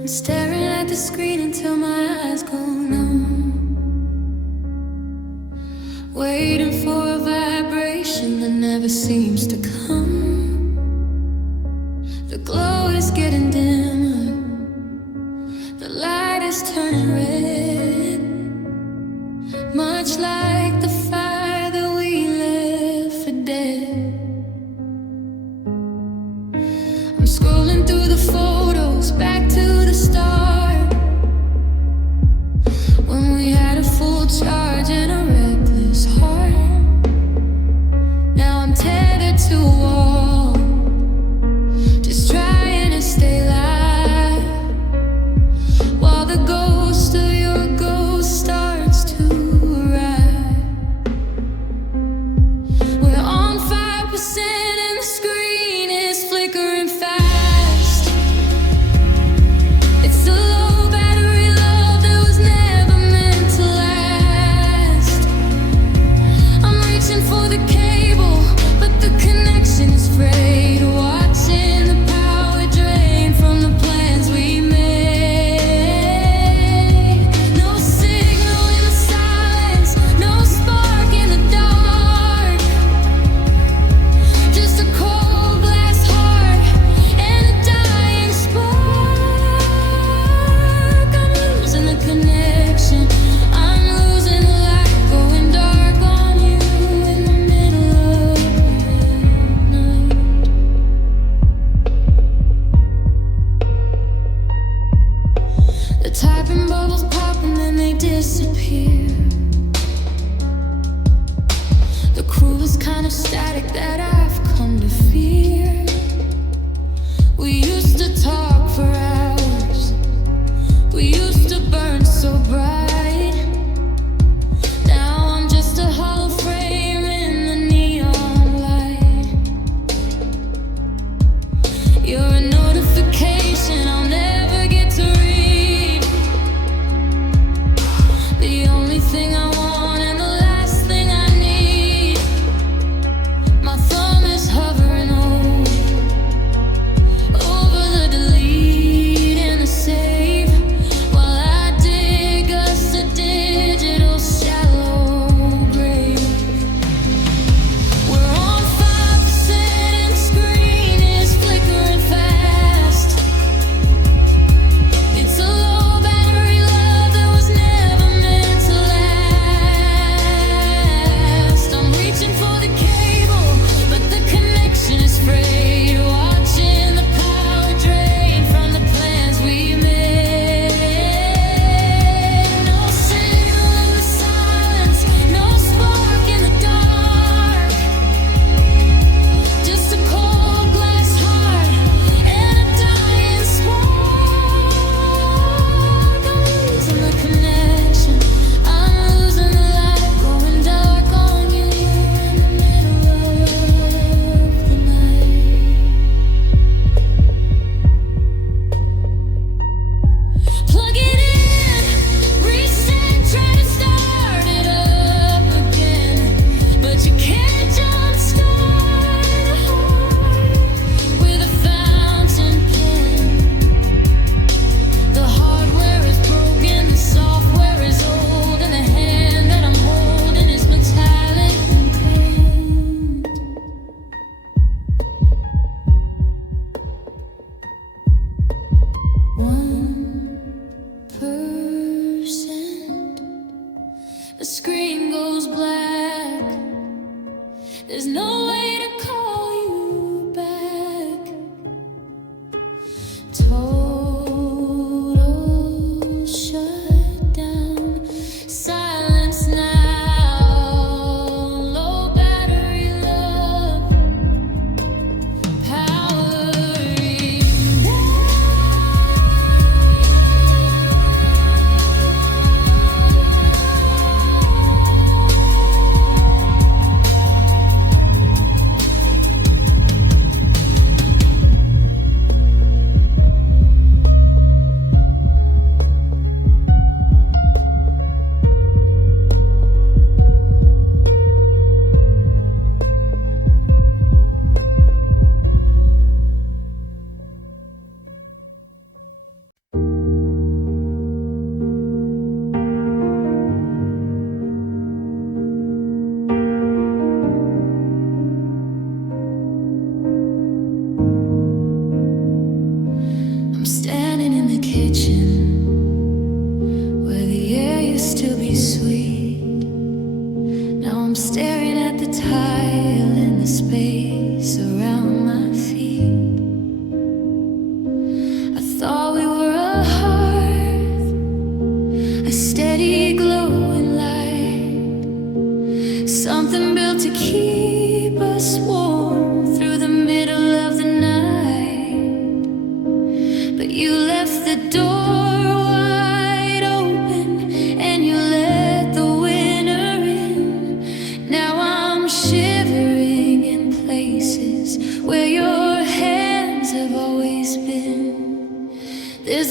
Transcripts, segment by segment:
I'm staring at the screen until my eyes go numb, waiting for a vibration that never seems to come. The glow is getting dimmer, the light is turning red, much like the fire that we left for dead. I'm scrolling through the photos back to the start, when we had a full charge and a reckless heart. Now I'm tethered to a wall, just trying to stay alive, while the ghost of your ghost starts to arrive. We're on 5% and the screen is flickering fast. It's the low battery love that was never meant to last. I'm reaching for the cable, but the connection is frayed. Watching the power drain from the plans we made. No signal in the silence, no spark in the dark. Just a cold glass heart and a dying spark. I'm losing the connection, I'm losing the light, going dark on you in the middle of the night. The typing bubbles pop and then they disappear. The cruelest kind of static that I've come to fear. We used to talk for hours, we used to burn so bright. Now I'm just a hollow frame in the neon light. You're a notification I'll never get to read. The only thing I want and the last thing I need. My thumb is hovering over the delete and the save, while I dig us a digital shallow grave. We're on 5% and the screen is flickering fast. It's a low battery love that was never meant to last. I'm reaching for the cable, but the connection is frayed. Watching the power drain from the plans we made. No signal in the silence, no spark in the dark. Just a cold glass heart and a dying spark. I'm losing the connection, I'm losing the light, going dark on you in the middle of the night. Plug it in, reset, try to start it up again, but you can't jumpstart a heart with a fountain pen. The hardware is broken, the software is old, and the hand that I'm holding is metallic and clean. 1%, the screen goes black. There's no way to call you back. Total shutdown, silence now. Low battery love, powering down.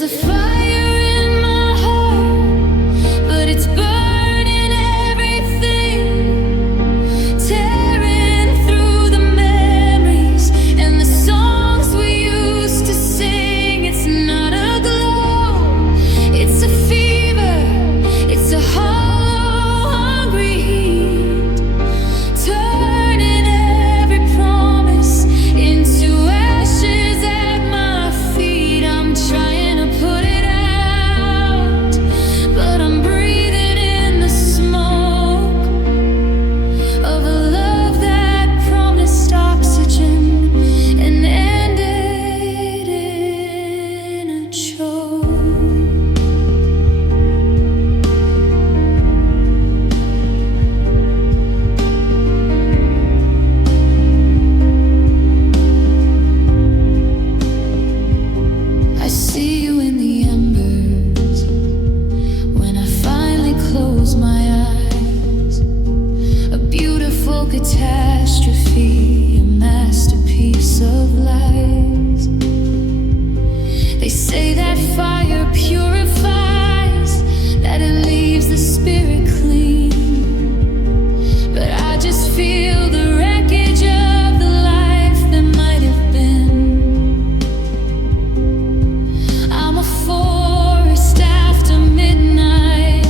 There's a fire in my heart, but it's burning everything, tearing through the memories and the songs we used to sing. It's not a glow, it's a fever, it's a hollow, hungry heat, turning every promise into ashes at my feet. I'm trying to put it out, but I'm breathing in the smoke of a love that promised oxygen and ended in a choke. I see you in the embers when I finally close my eyes. A beautiful catastrophe, a masterpiece of lies. They say that fire purifies, that it leaves the spirit clean. But I just feel the wreckage of the life that might have been. I'm a forest after midnight,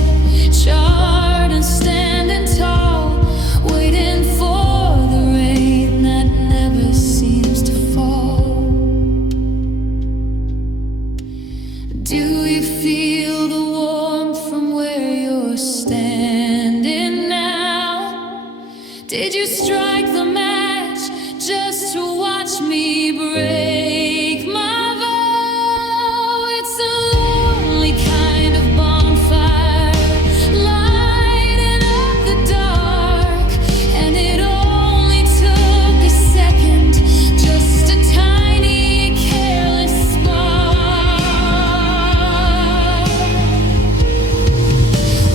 charred and standing tall, waiting for the rain that never seems to fall. Do you feel the warmth from where you're standing now? Did you strike the match just to watch me break my vow? It's a lonely kind of bonfire, lighting up the dark, and it only took a second, just a tiny careless spark.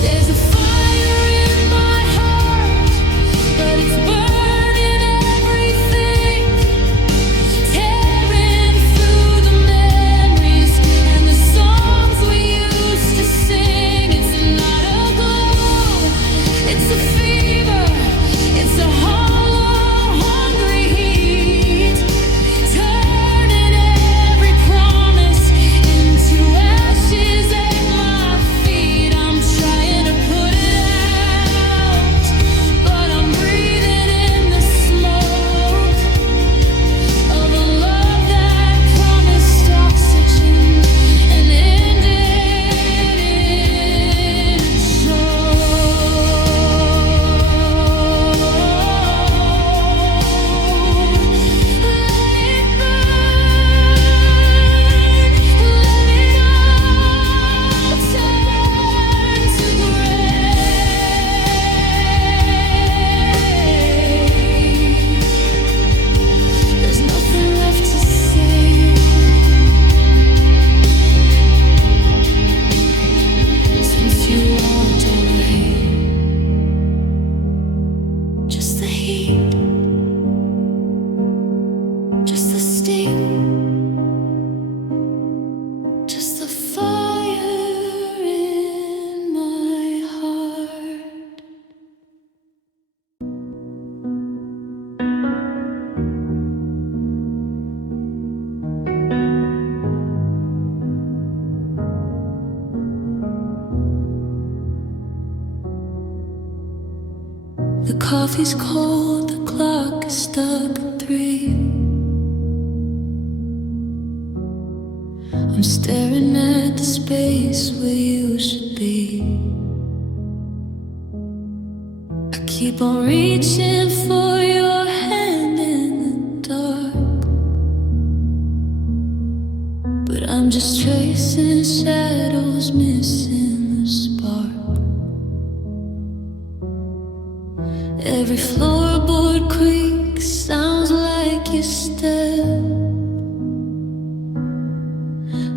There's a fire in my heart, but it's burning everything, tearing through the memories and the songs we used to sing. It's not a glow, it's a fever, it's a hollow, hungry heat, turning every promise into ashes at my feet. I'm trying to put it out, but I'm breathing in the smoke of a love that promised oxygen and ended in a choke. Let it burn, let it all turn to gray. There's nothing left to say since you walked away. Just the heat, just the sting, just the fire in my heart. The coffee's cold, the clock is stuck at 3. I'm staring at the space where you should be. I keep on reaching for your hand in the dark, but I'm just tracing shadows, missing the spark. Every floorboard creak sounds like your step.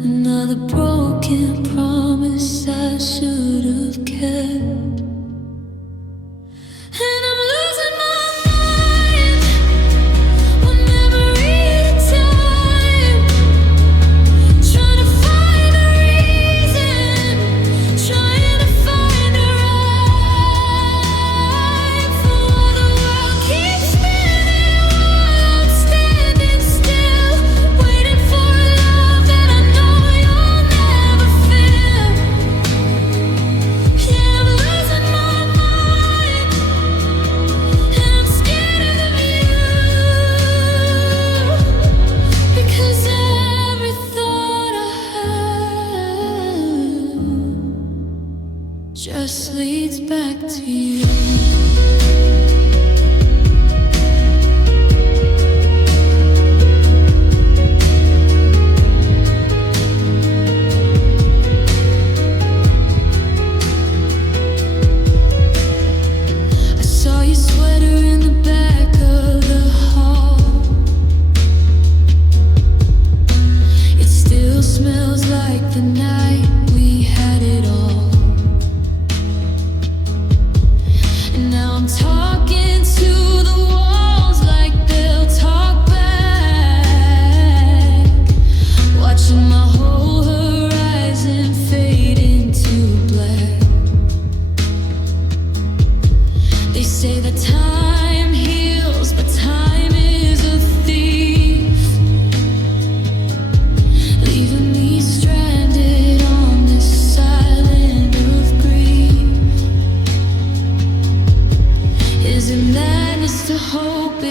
Another broken promise I should have kept. And I'm losing my mind whenever time, trying to find a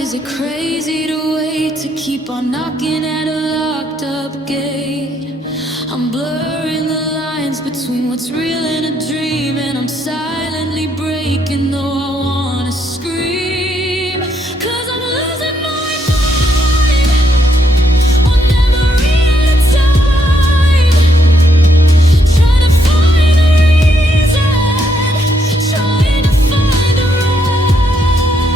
is it crazy to wait, to keep on knocking at a locked up gate? I'm blurring the lines between what's real and a dream, and I'm silently breaking though I wanna scream. 'Cause I'm losing my mind on memory and time, trying to find a reason, trying to find a rhyme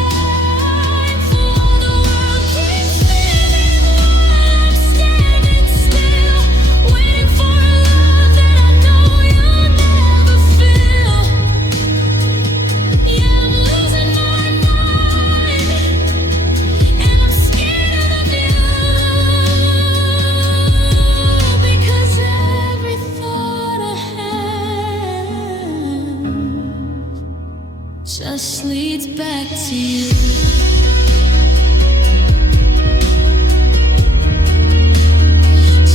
for all the world keeps spinning while I'm standing still, waiting for a love that I know you'll never feel. Yeah, I'm losing my mind, and I'm scared of you, because every thought I have just leads back to you.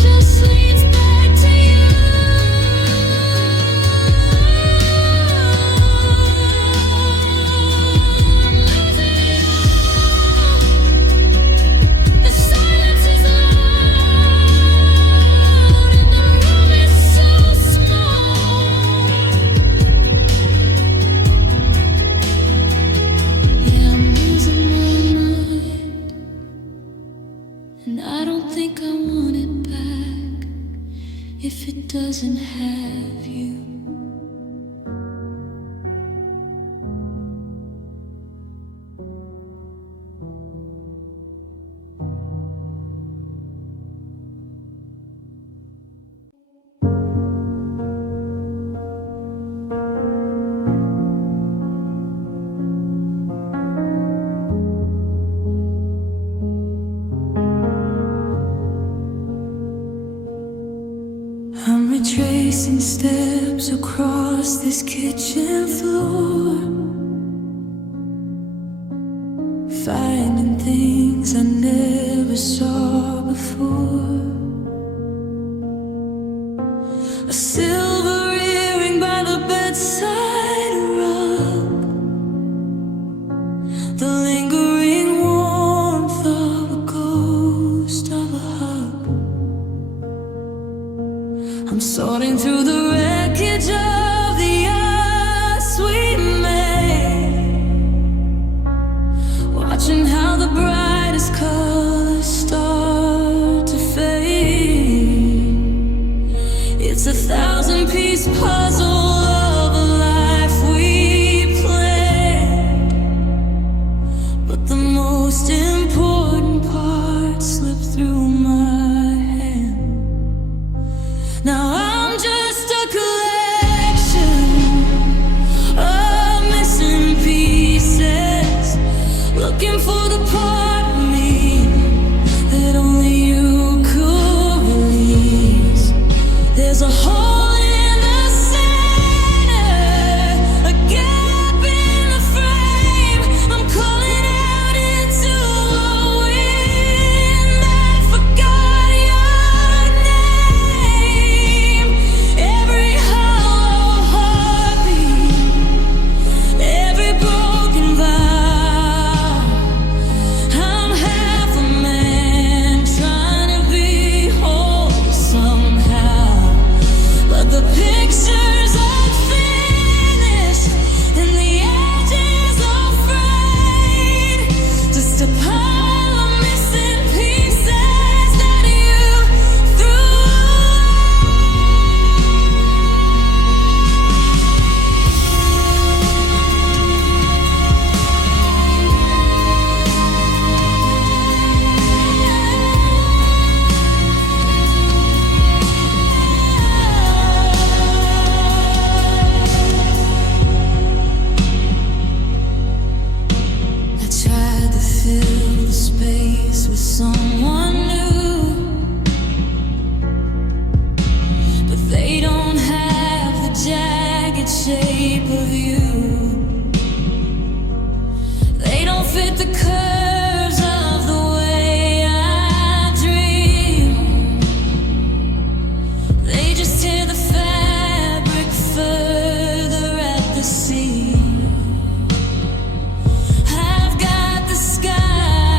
Just leads back to you. Losing it all. The silence is loud, and the room is so small. Yeah, I'm losing my mind, and I don't think I want it back if it doesn't have you. I'm retracing steps across this kitchen floor, finding things I never saw before. A silver earring by the bedside rug, the lingering warmth of a ghost of a hug. I'm sorting through the wreckage of the us we made, watching how the brightest colors start to fade. It's a 1,000-piece puzzle of a life we planned, but the most important part slipped through my hand. Now I'm just a collection of missing pieces, looking for the part of me that only you could release. There's a hole in the center, a gap in the frame. I'm calling out into a wind that forgot your name. Every hollow heartbeat, every broken vow. I'm half a man trying to be whole somehow, but the picture's unfinished and the edges are frayed. Just a pile of missing pieces that you threw I tried to fill the space with someone new, but they don't have the jagged shape of you. They don't fit the curves of the way I dream. They just tear the fabric further at the seam. I've got the sky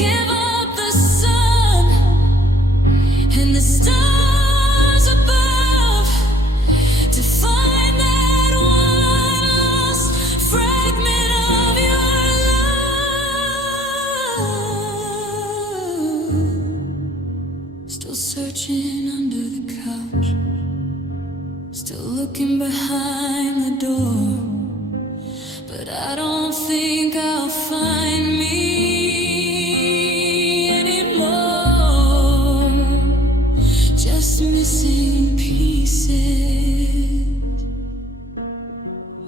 give up the sun and the stars above to find that one lost fragment of your love. Still searching under the couch, still looking behind the door, but I don't think I'll find me anymore. Just missing pieces,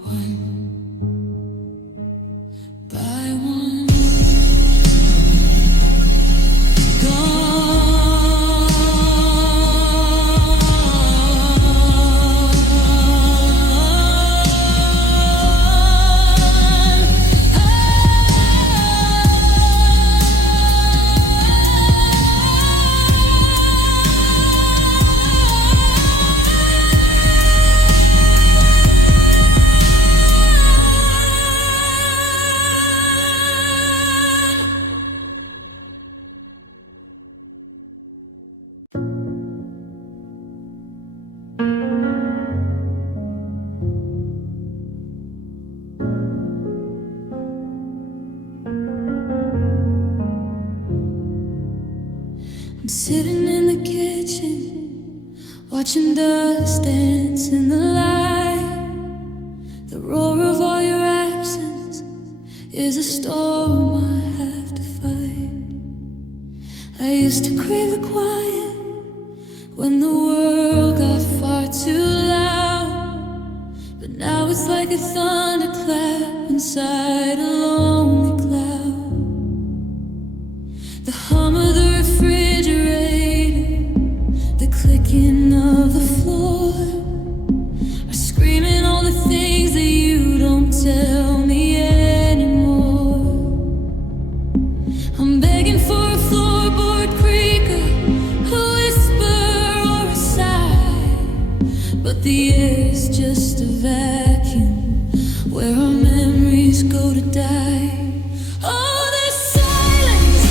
one by one. I'm sitting in the kitchen, watching dust dance in the light. The roar of all your accents is a storm I have to fight. I used to crave the quiet when the world got far too loud, but now it's like a thunderclap inside a lonely cloud. The hum of the refrigerator, the clicking of the floor are screaming all the things that you don't tell me anymore. I'm begging for a floorboard creaker, a whisper or a sigh, but the air's just a vacuum where our memories go to die. Oh, this silence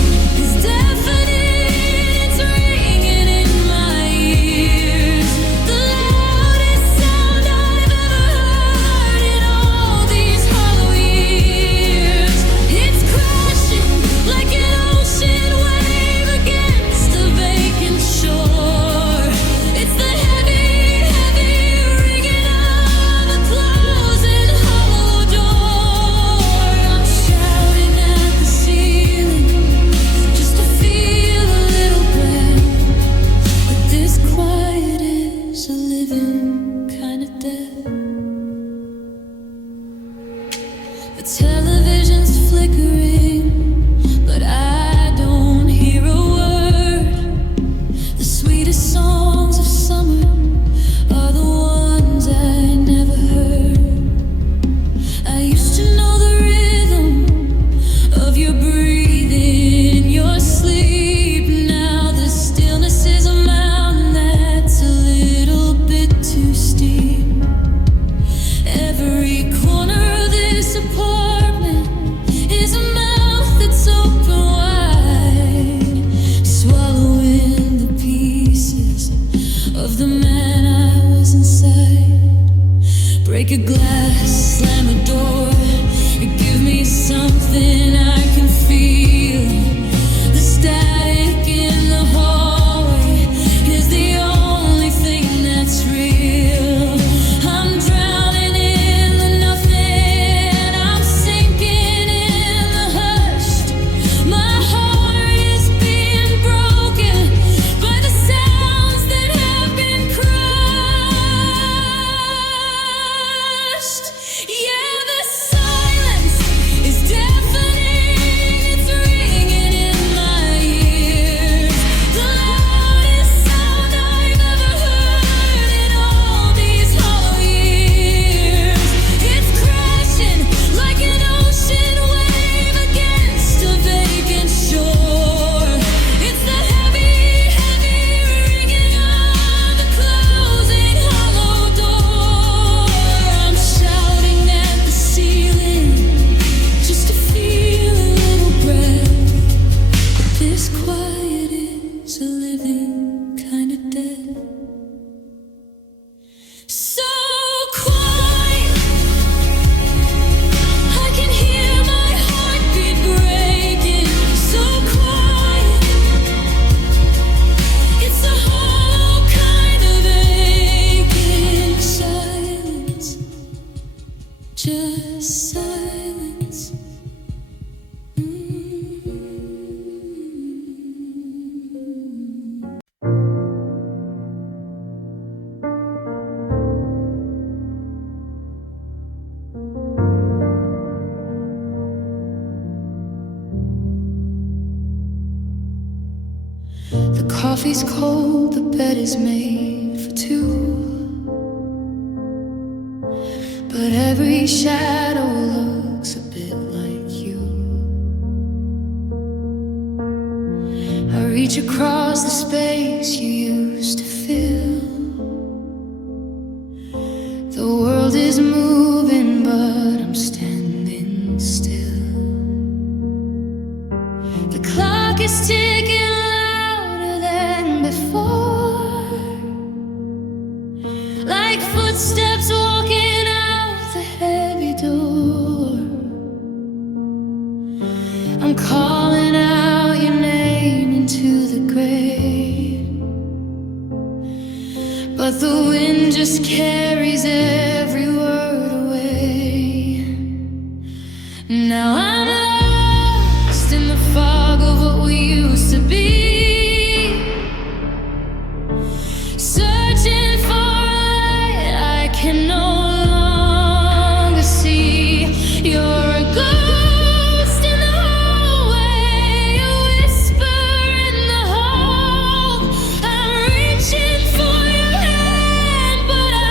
is deafening, it's ringing in my ears. The loudest sound I've ever heard in all these hollow years. It's crashing like an ocean wave against a vacant shore. It's the heavy, heavy ringing of a closing hollow door. I'm shouting at the ceiling just to feel a little breath, but this quiet is a living kind of death. The television's flickering, but I don't hear a word. The sweetest songs of summer are the ones I never heard. I used to know the rhythm of your breathing, your sleep. Now the stillness is a mountain that's a little bit too steep. Every corner of this apartment is a mouth that's open wide, swallowing the pieces of the man I was inside. Break a glass, slam a door, give me something I can feel. The static in the hallway is the only thing that's real. I'm drowning in the nothing, I'm sinking in the hushed. My heart is being broken by the sounds that have been crushed. Yeah, the The coffee's cold, the bed is made for two, but every shadow looks a bit like you. I reach across the space you used to fill. The world is moving, but I'm standing still. The clock is ticking louder than before, like footsteps walking out the heavy door. I'm calling out your name into the grave, but the wind just carries every word away. Now I'm lost in the fog of what we used to be, searching for a light I can no longer see. You're a ghost in the hallway, a whisper in the hall. I'm reaching for your hand, but I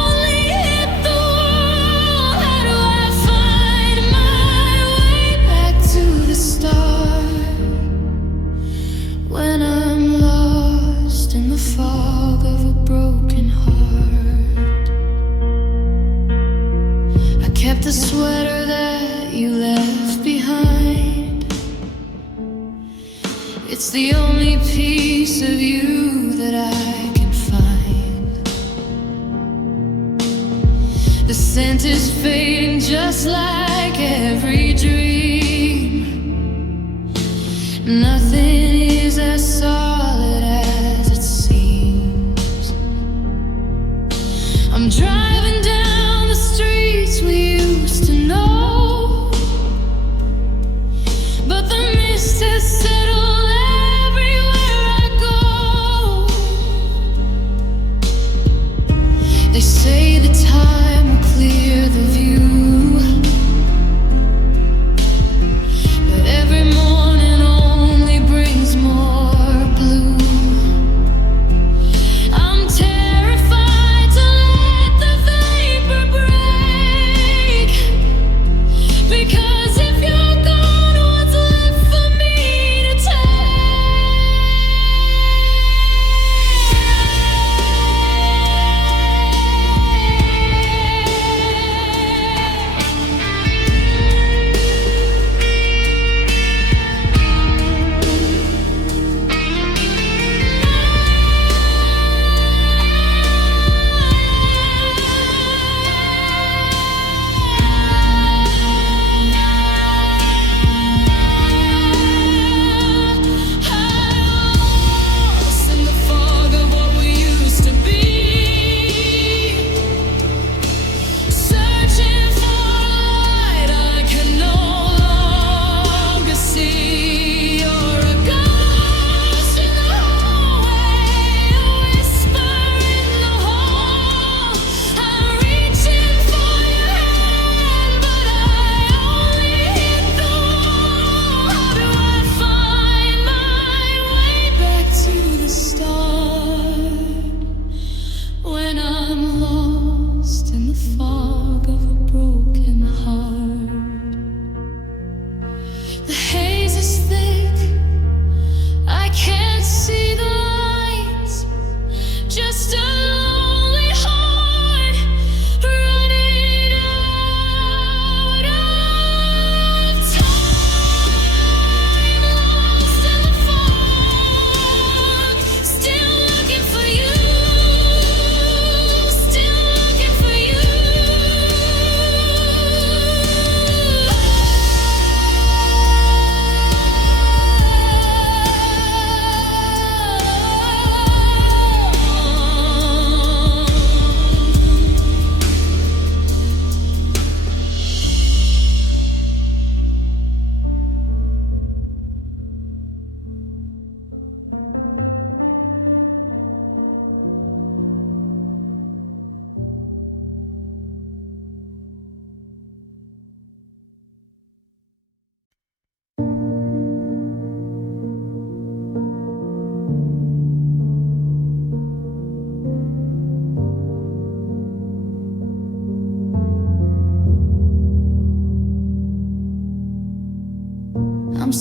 only hit the wall. How do I find my way back to the start when I'm lost in the fog of a broken heart? I kept the sweater that you left behind. It's the only piece of you that I can find. The scent is fading just like every dream. Nothing is as solid as it seems. I'm driving down the streets we used to know, but the mist has settled everywhere I go. They say the time will clear the view, but every morning only brings more blue. I'm terrified to let the vapor break, because if you're gone, what's left for me to take?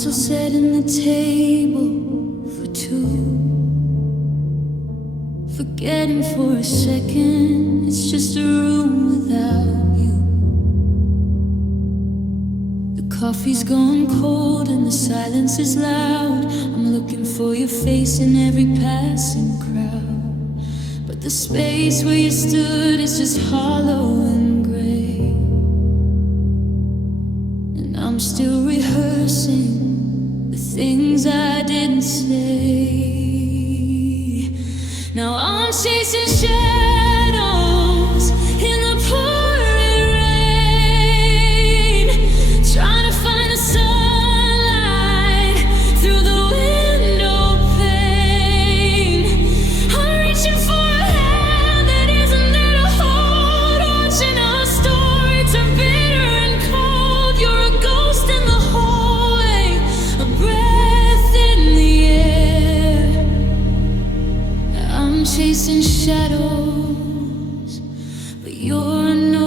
still setting the table for two. Forgetting for a second, it's just a room without you. The coffee's gone cold and the silence is loud. I'm looking for your face in every passing crowd, but the space where you stood is just hollow and gray. And I'm still rehearsing the things I didn't say. Now I'm chasing shadows in the pouring rain, trying to find the sunlight through the window pane. I'm reaching for a hand that isn't there to hold, watching our story turn bitter and cold. You're a ghost in the hallway, a breath in the air. I'm chasing shadows, but you're nowhere.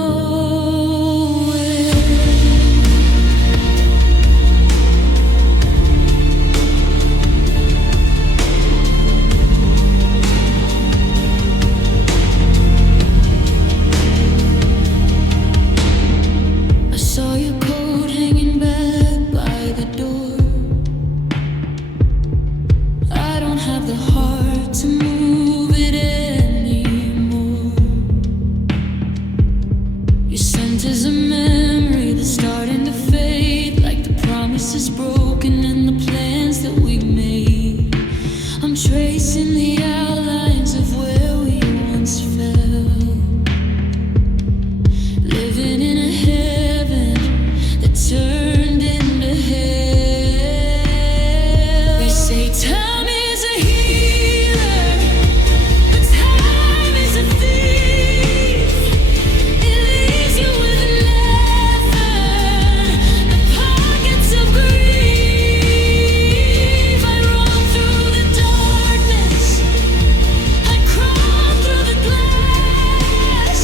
I saw your coat hanging back by the door. I don't have the heart to move it anymore. Your scent is a memory that's starting to fade, like the promises broken and the plans that we made. I'm tracing the outlines of where we once fell, living in a heaven that turned into hell. They say time is a healer, but time is a thief. It leaves you with nothing, the pockets of grief. I run through the darkness, I crawl through the glass,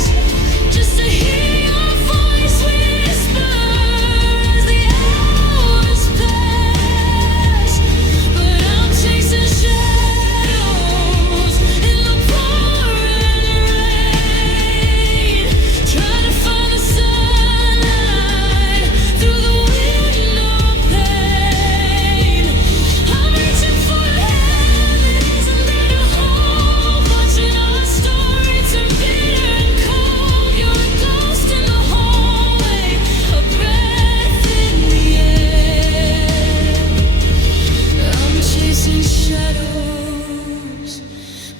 just to hear your voice whisper as the hours pass. But I'm chasing shadows in the pouring rain, trying to find the sunlight through the window pane. I'm reaching for a hand that isn't there to hold, watching our story turn bitter and cold. You're a ghost in the hallway, a breath in the air. I'm chasing shadows,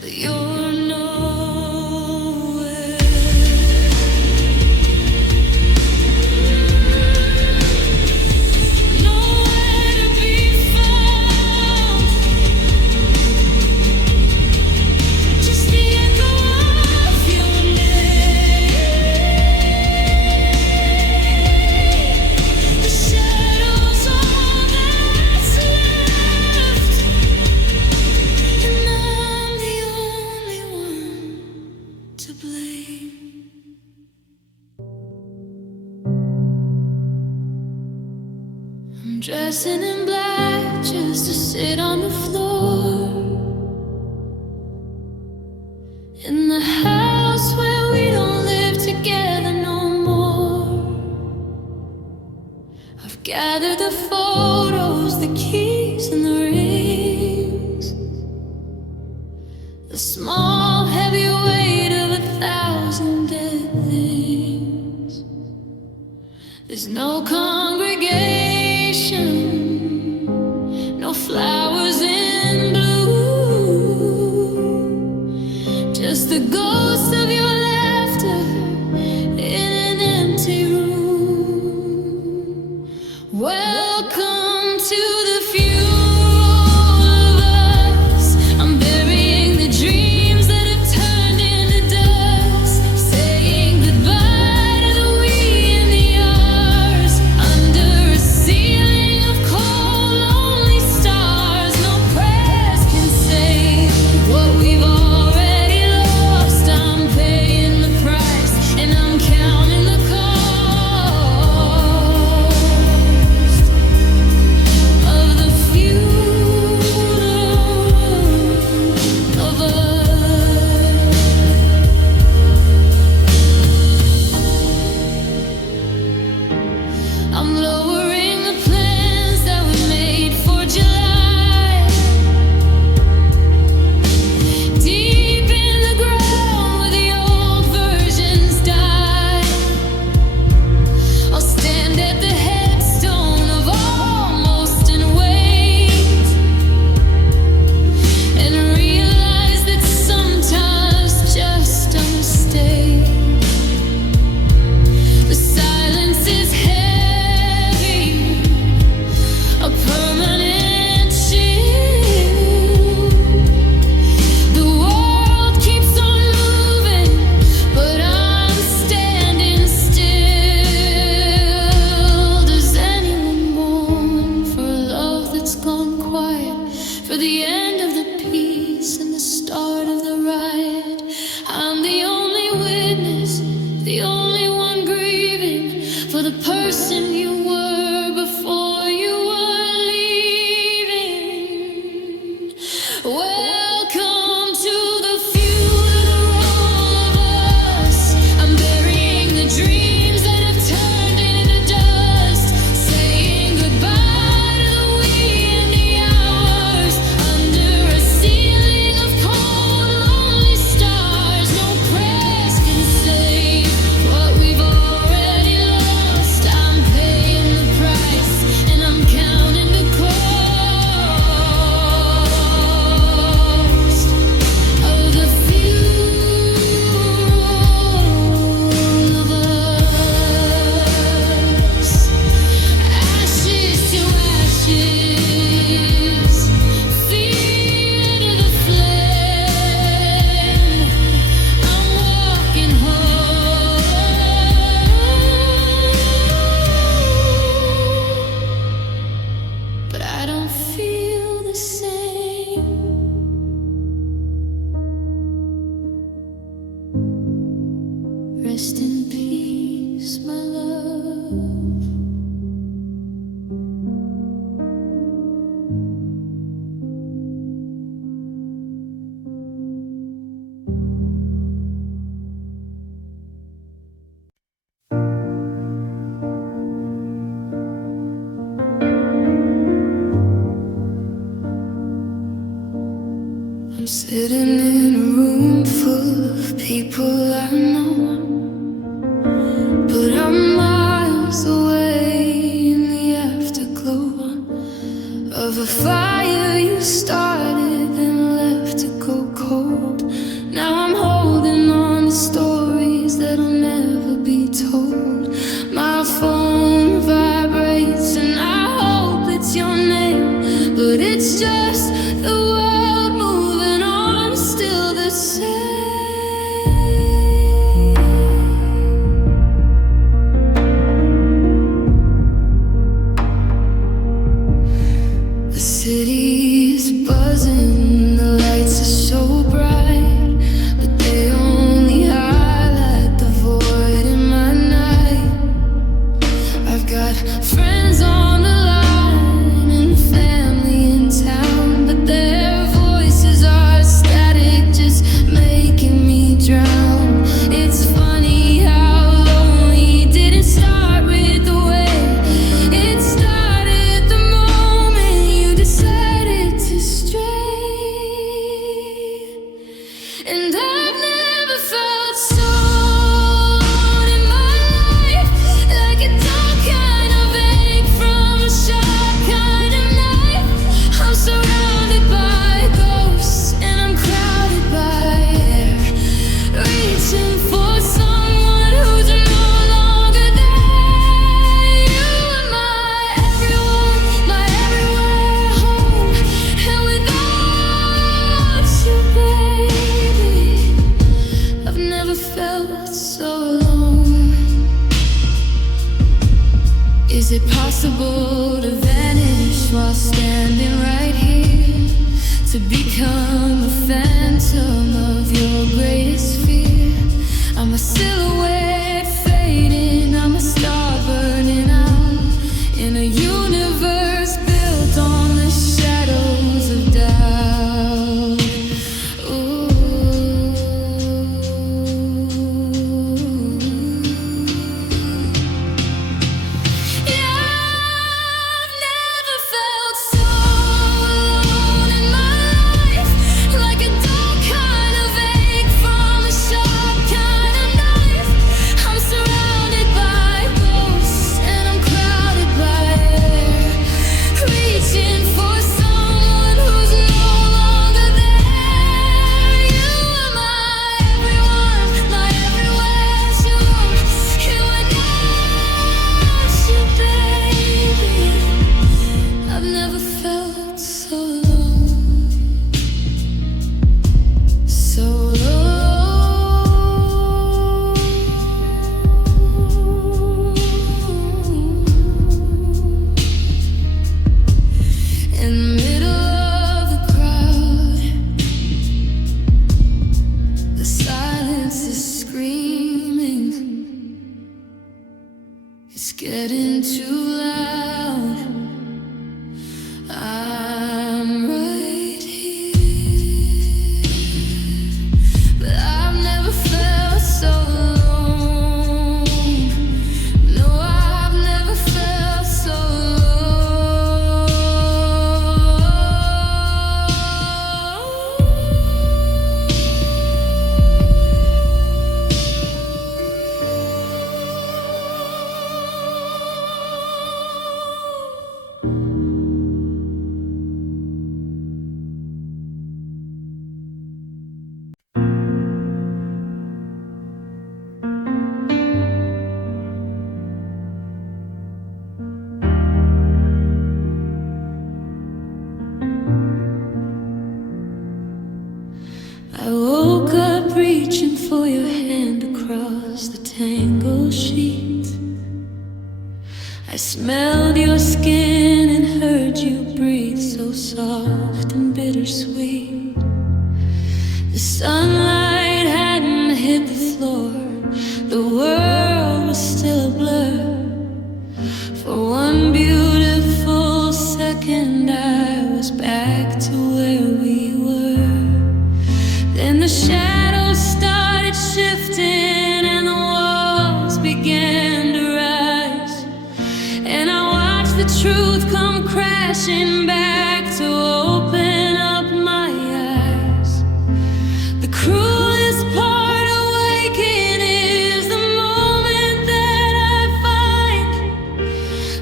but you're nowhere. Nowhere to be found, just the echo of your name. The shadows all that's left, and I'm the only one to blame. I'm dressing in black just to sit on the floor in the house where we don't live together no more. I've gathered the photos, the keys, and the rings, the small, heavy weight of 1,000 dead things. There's no congregation, no flowers in bloom, just the ghost of your laughter in an empty room. Welcome for the end of the piece and the start of the riot. I'm the only witness, the only one grieving for the person you were before you were leaving. Welcome to the funeral of us. I'm burying the dreams that have turned into dust, saying goodbye to the we and the hours under a ceiling of cold, lonely stars. No prayers can save what we've already lost. I'm paying the price and I'm counting the cost of the funeral of us. Ashes to ashes, feet to the flame. I'm walking home, but I don't feel the same. Rest in peace, my love. I'm sitting in a room full of people I know, but I'm miles away in the afterglow of a fire you started and left to go cold. Now I'm holding on to stories that'll never be told. My phone vibrates and I hope it's your name, but it's just the world moving on, still the same. The city's buzzing, the lights are so bright, but they only highlight the void in my night. I've got friends on the line and family in town, but their voices are static, just making me drown. It's funny how lonely didn't start with the way it started the moment you decided to stray. And I've never felt so alone in my life, like a dull kind of ache from a sharp kind of knife. I'm surrounded by ghosts and I'm crowded by air, reaching for someone who's no longer there. You are my everyone, my everywhere home, and without you, baby, I've never felt so alone. Is it possible to vanish while standing right here, to become a phantom of your greatest fear? I'm a silhouette fading, I'm a star burning out in a universe built on the shadows of doubt. Ooh. Yeah, I've never felt so alone in my life, like a dull kind of ache from a sharp kind of knife. I'm surrounded by ghosts and I'm crowded by air, reaching for someone who's no longer there. You are my everyone, my everywhere too. You are not you, baby. I've never felt so alone, so alone. In the middle of the saw your hand across the tangled sheets. I smelled your skin and heard you breathe, so soft and bittersweet. The sunlight hadn't hit the floor, the world was still a blur. For one beautiful second I was back to where we were. Then the shadows started shifting and the walls began to rise, and I watched the truth come crashing back to open up my eyes. The cruelest part of waking is the moment that I find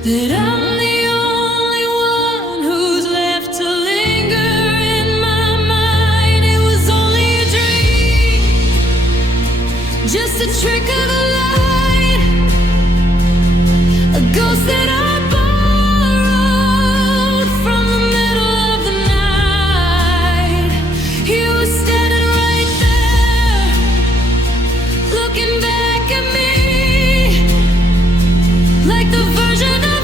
that I'm the only one who's left to linger in my mind. It was only a dream, just a trick of the light, a ghost that I borrowed from the middle of the night. You were standing right there, looking back at me, like the version of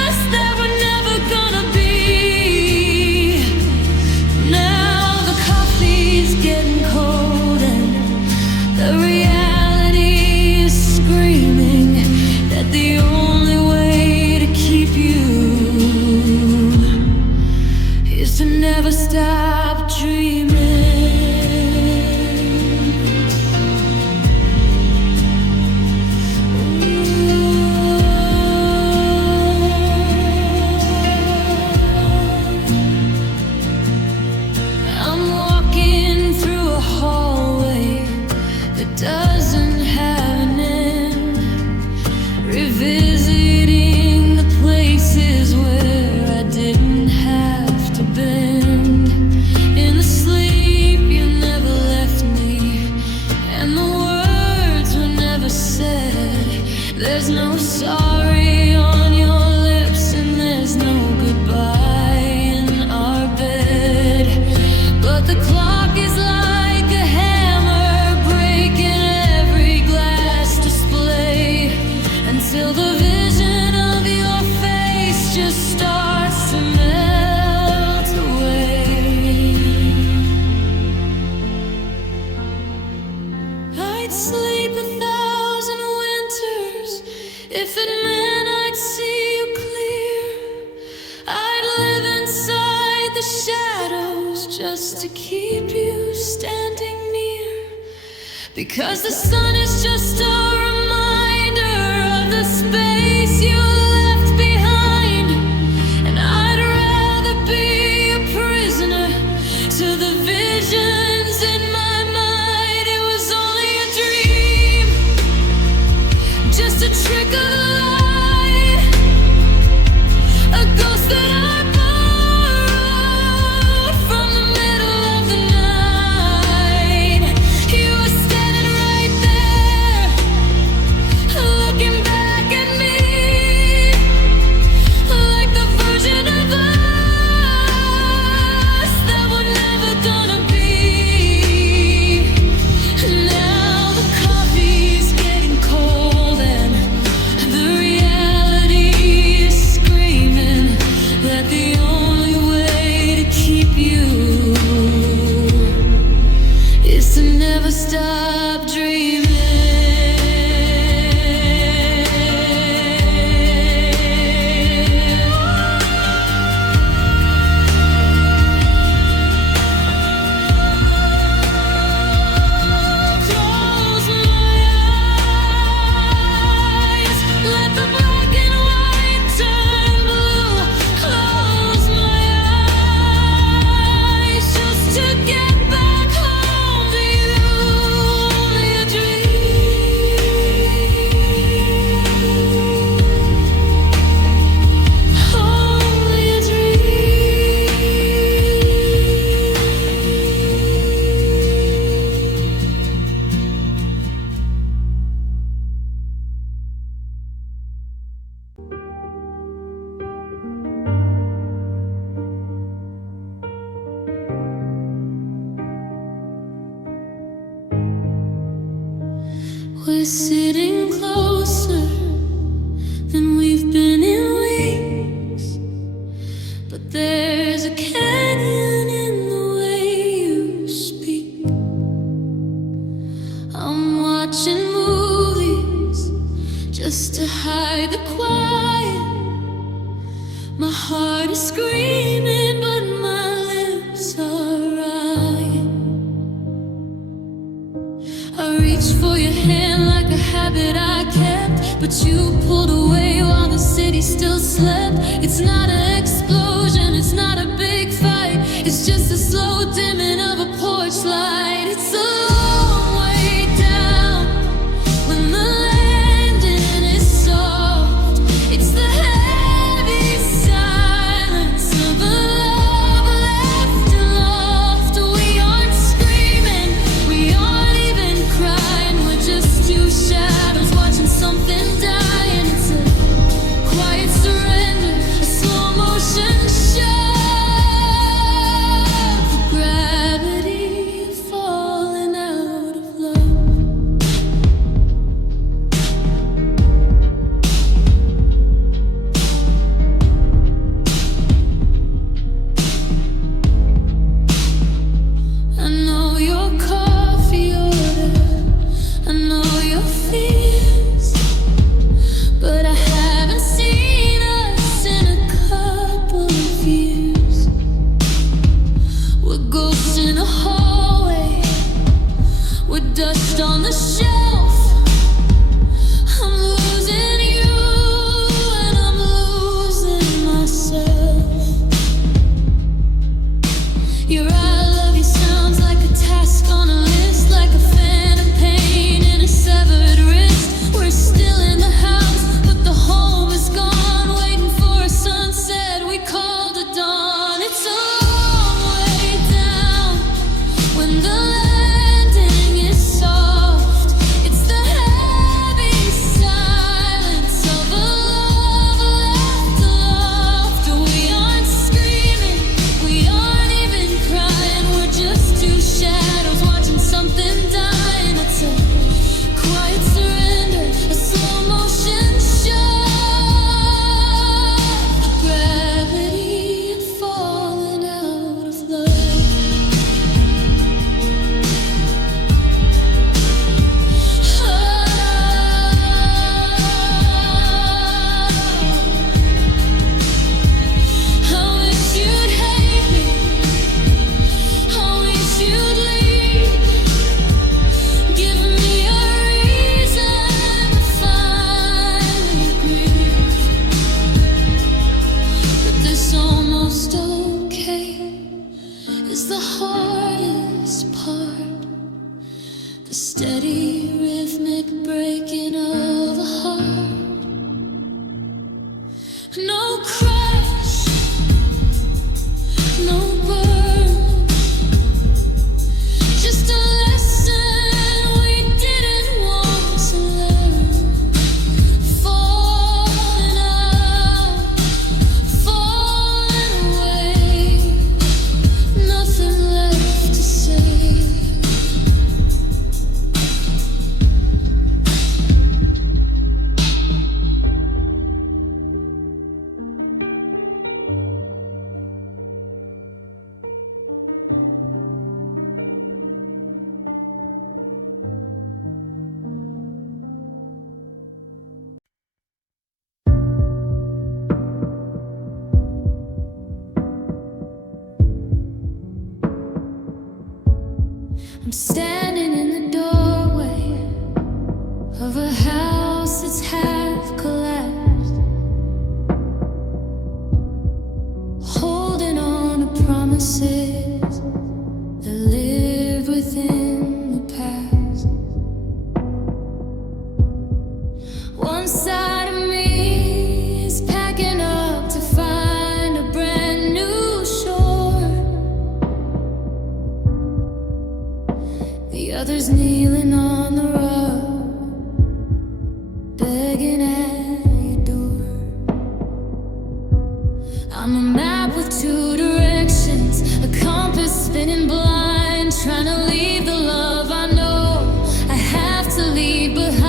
us that we're never gonna be. Now the coffee's getting cold and the reality is screaming that the only way to keep you is to never stop dreaming. I'm walking through a hallway that doesn't have an end, revisiting the places where I didn't have to bend. In the sleep you never left me, and the words were never said. There's no sorry on your lips and there's no goodbye in our bed. But the clock is like a hammer, breaking every glass display, until the vision of your face just starts to melt away. I'd sleep 1,000 winters if it meant I'd see you clear. I'd live inside the shadows just to keep you standing near, because the sun is just a reminder of the space you left behind. And I'd rather be a prisoner to the visions in my mind. It was only a dream, just a trick of the light, a ghost that I borrowed from the middle of the night. You were standing right there, looking back at me, We're sitting closer than we've been in weeks, but there's a canyon in the way you speak. I'm watching movies just to hide the quiet. My heart is screaming, but my lips are lying. I reached for your hand like a habit I kept, but you pulled away while the city still slept. It's not an explosion, it's not a big fight, it's just a slow dimming of a porch light. It's a long way down when the landing is soft. It's the heavy silence of a love left aloft. We aren't screaming, we aren't even crying, we're just two shadows watching something dying. It's a quiet surrender, a slow motion shove, gravity falling out of love. I know your coffee order, I know your fears, but I haven't seen us in a couple of years. We're ghosts in a hallway, we're dust on the shelf. I'm losing you and I'm losing myself. Your I love you sounds like a task on a list, like a phantom pain in a severed wrist. We're still in the house, but the home is gone, waiting for a sunset we called a dawn. It's a long way down when the landing is soft. It's the heavy silence of a love left aloft. We aren't screaming, we aren't even crying, we're just two shadows watching something dying. It's a quiet surrender, a slow motion shove, gravity falling out of love. I wish you'd hate me, I wish you'd leave. Give me a reason to finally grieve. But this almost okay is the hardest part, the steady rhythmic breaking of a heart. No crush, no burn, just a lesson we didn't want to learn. Falling out, falling away, nothing left to say. I'm standing in the doorway of a house that's half collapsed, holding on to promises that lived within the past. One side of me is packing up to find a brand new shore, the other's kneeling on the rug, begging at your door. I'm a map with two directions, a compass spinning blind, trying to leave the love I know I have to leave behind.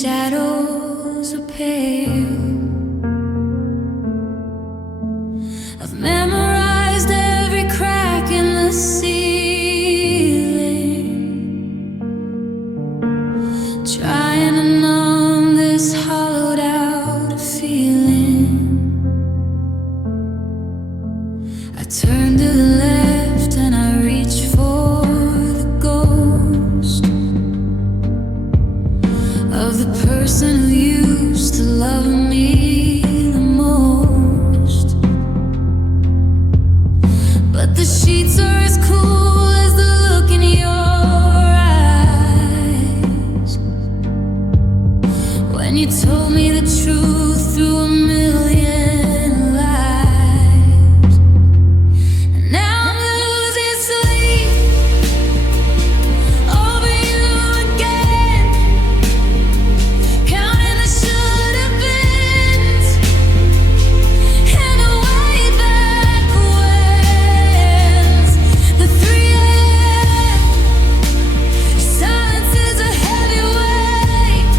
shadows are pale. I've memorized every crack in the ceiling, trying to numb this hollowed out feeling. I turn to the left and I reach for the ghost of the person who used to love me the most. But the sheets are as cool as the look in your eyes when you told me the truth through a million lies. And now I'm losing sleep over you again, counting the should-have beens and the way back whens. The 3 a.m. silence is a heavy weight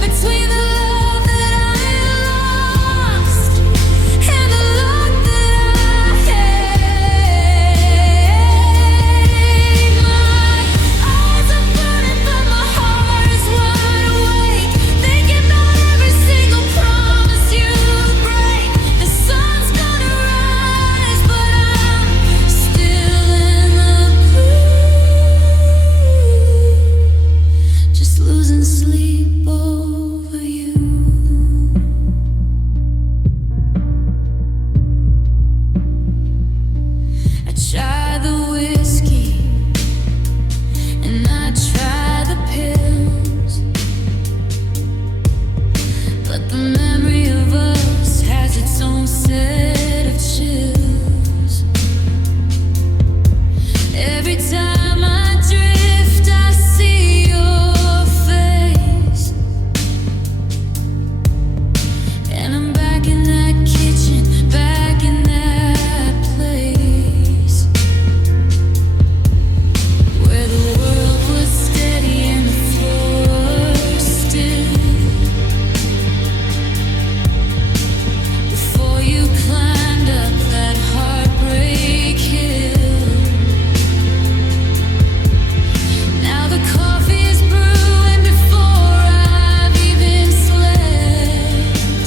between the love that I lost and the luck that I hate. My eyes are burning, but my heart is wide awake, thinking about every single promise you break. The sun's gonna rise, but I'm still in the blue, just losing sleep over you. I tried the whiskey and I tried the pills, but the memory of us has its own set of chills. Every time I drift, I see your face, and I'm back in that kitchen, back in that place where the world was steady and the floor still. Before you climbed up that heartbreak hill, now the coffee is brewing before I've even slept.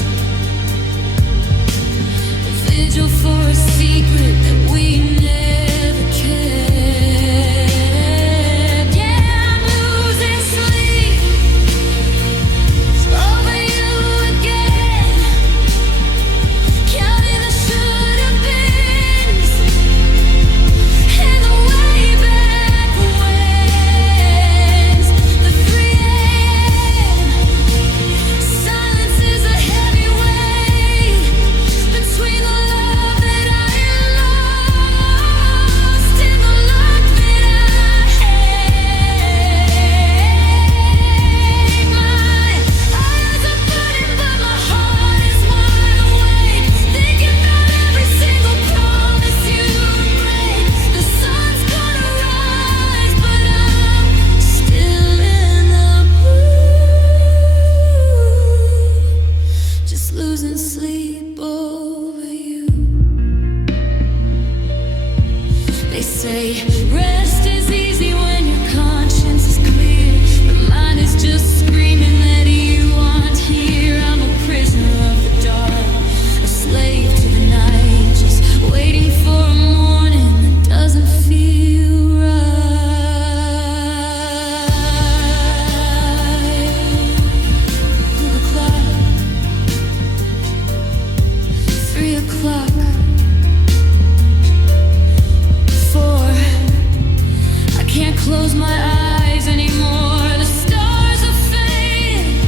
A vigil for a secret that we never kept. Yeah, I'm losing sleep over you again, counting the should-have beens and the way back whens. The 3 a.m. silence is a heavy weight between the love that I lost and the luck that I hate. My eyes are burning, but my heart is wide awake, thinking about every single promise you break. The sun's gonna rise, but I'm still in the blue, just losing sleep over you. They say rest is easy when your conscience is clear, but mine is just screaming that you aren't here. I'm a prisoner of the dark, a slave to the night, just waiting for a morning that doesn't feel right. 2 o'clock, 3 o'clock, 4. I can't close my eyes anymore. The stars are fading,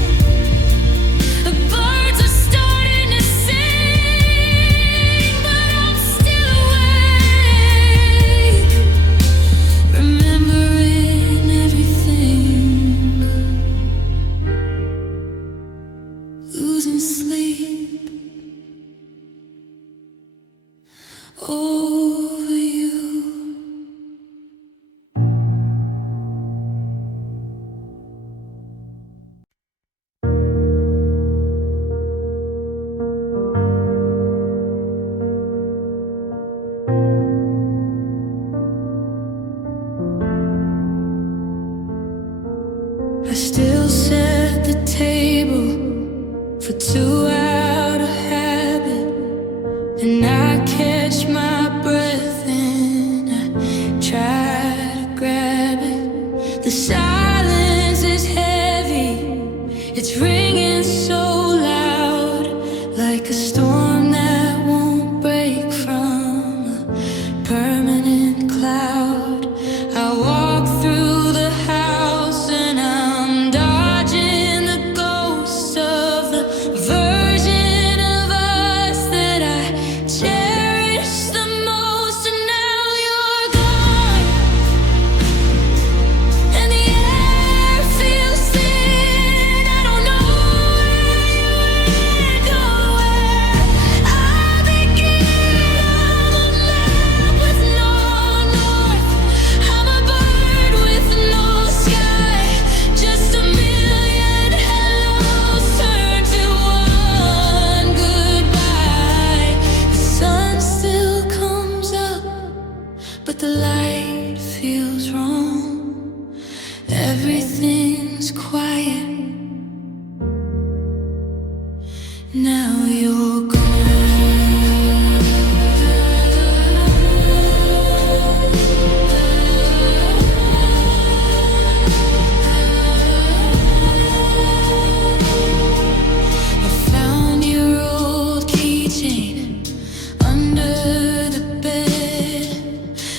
the birds are starting to sing, but I'm still awake, remembering everything, losing sleep over you. still set the table for two out of habit, and I catch my breath and I try to grab it. The silence is heavy, it's ringing so loud, like a storm that won't break from a permanent cloud. I walk through the house and I'm dodging the ghost of the version of us that I cherish the most. And now you're gone, and the air feels thin. I don't know where you went or where I begin. I'm a map with no north, I'm a bird with no sky, just a million hellos turned to one goodbye. The sun still comes up, but the light feels wrong. Everything's quiet. Now you're gone. I found your old keychain under the bed.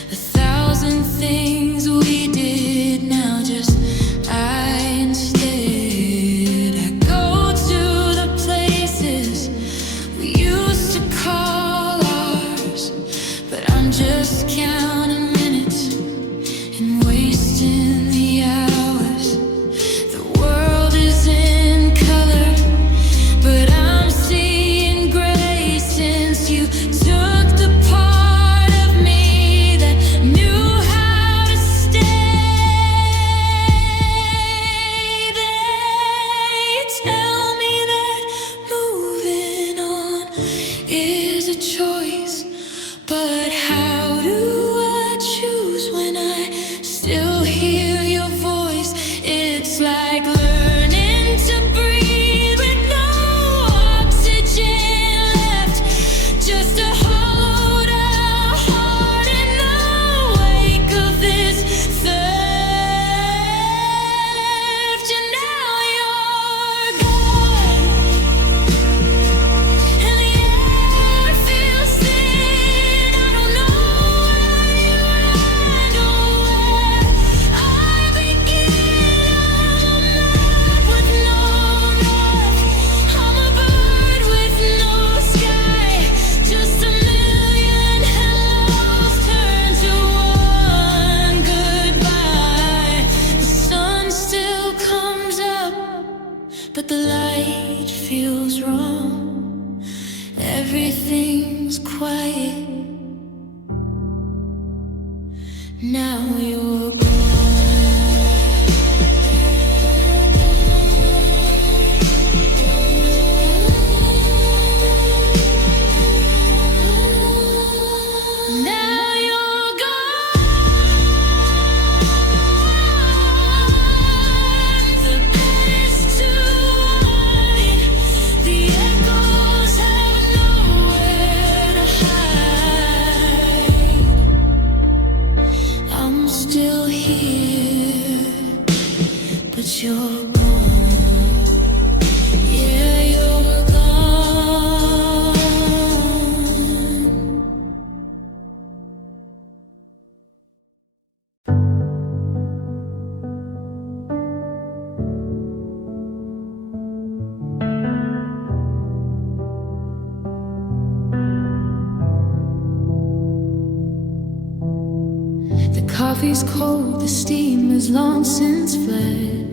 1,000 things we did, now just I instead. I go to the places we used to call ours, but I'm just counting minutes and wasting the hours. The world is in color, but I'm seeing gray since you took the part of me that knew how to stay. They tell me that moving on is a choice, but how do I choose when I still hear your voice? It's like learning to breathe with no oxygen left, just a hollowed out heart in the wake of this theft. And now you're gone, and the air feels thin. I don't know where you went or where I begin. I'm a map with no north, I'm a bird with no sky, just a million hellos turned to one goodbye. The sun still comes up, but the light feels wrong. Everything's quiet. Now you're gone. Now you're gone. The bed is too wide. The echoes have nowhere to hide. I'm still here, but you're gone. Yeah, you're gone. The coffee's cold, the steam is long since fled,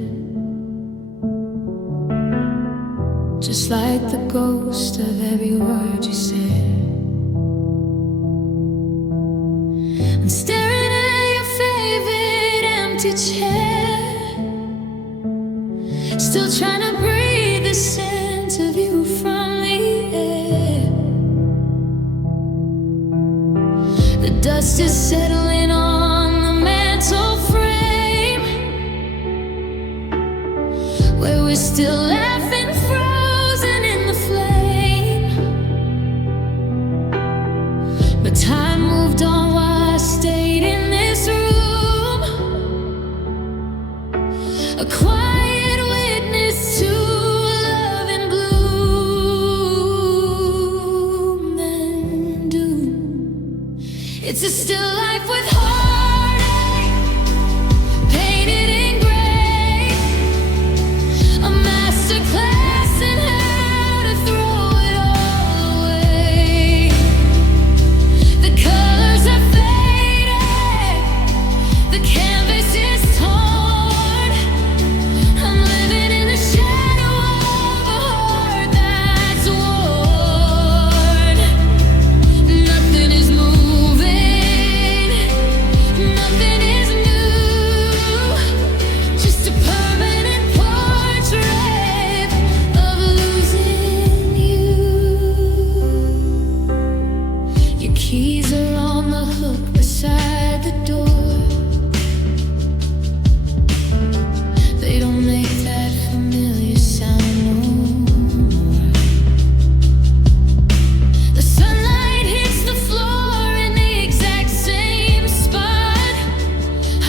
just like the ghost of every word you said. I'm staring at your favorite empty chair, still trying to breathe the scent of you from the air. The dust is settling on the mantle frame. we're still laughing, frozen in the flame. But time moved on while I stayed in this room, a quiet witness to love and bloom and doom. It's a still life with heartache, painted in gray, a masterclass in how to throw it all away. The colors are faded, the canvas is torn. I'm living in the shadow of a heart that's worn. Nothing is moving, nothing is new, just a permanent portrait of losing you. Your keys are on the hook beside the door. They don't make that familiar sound no more. The sunlight hits the floor in the exact same spot,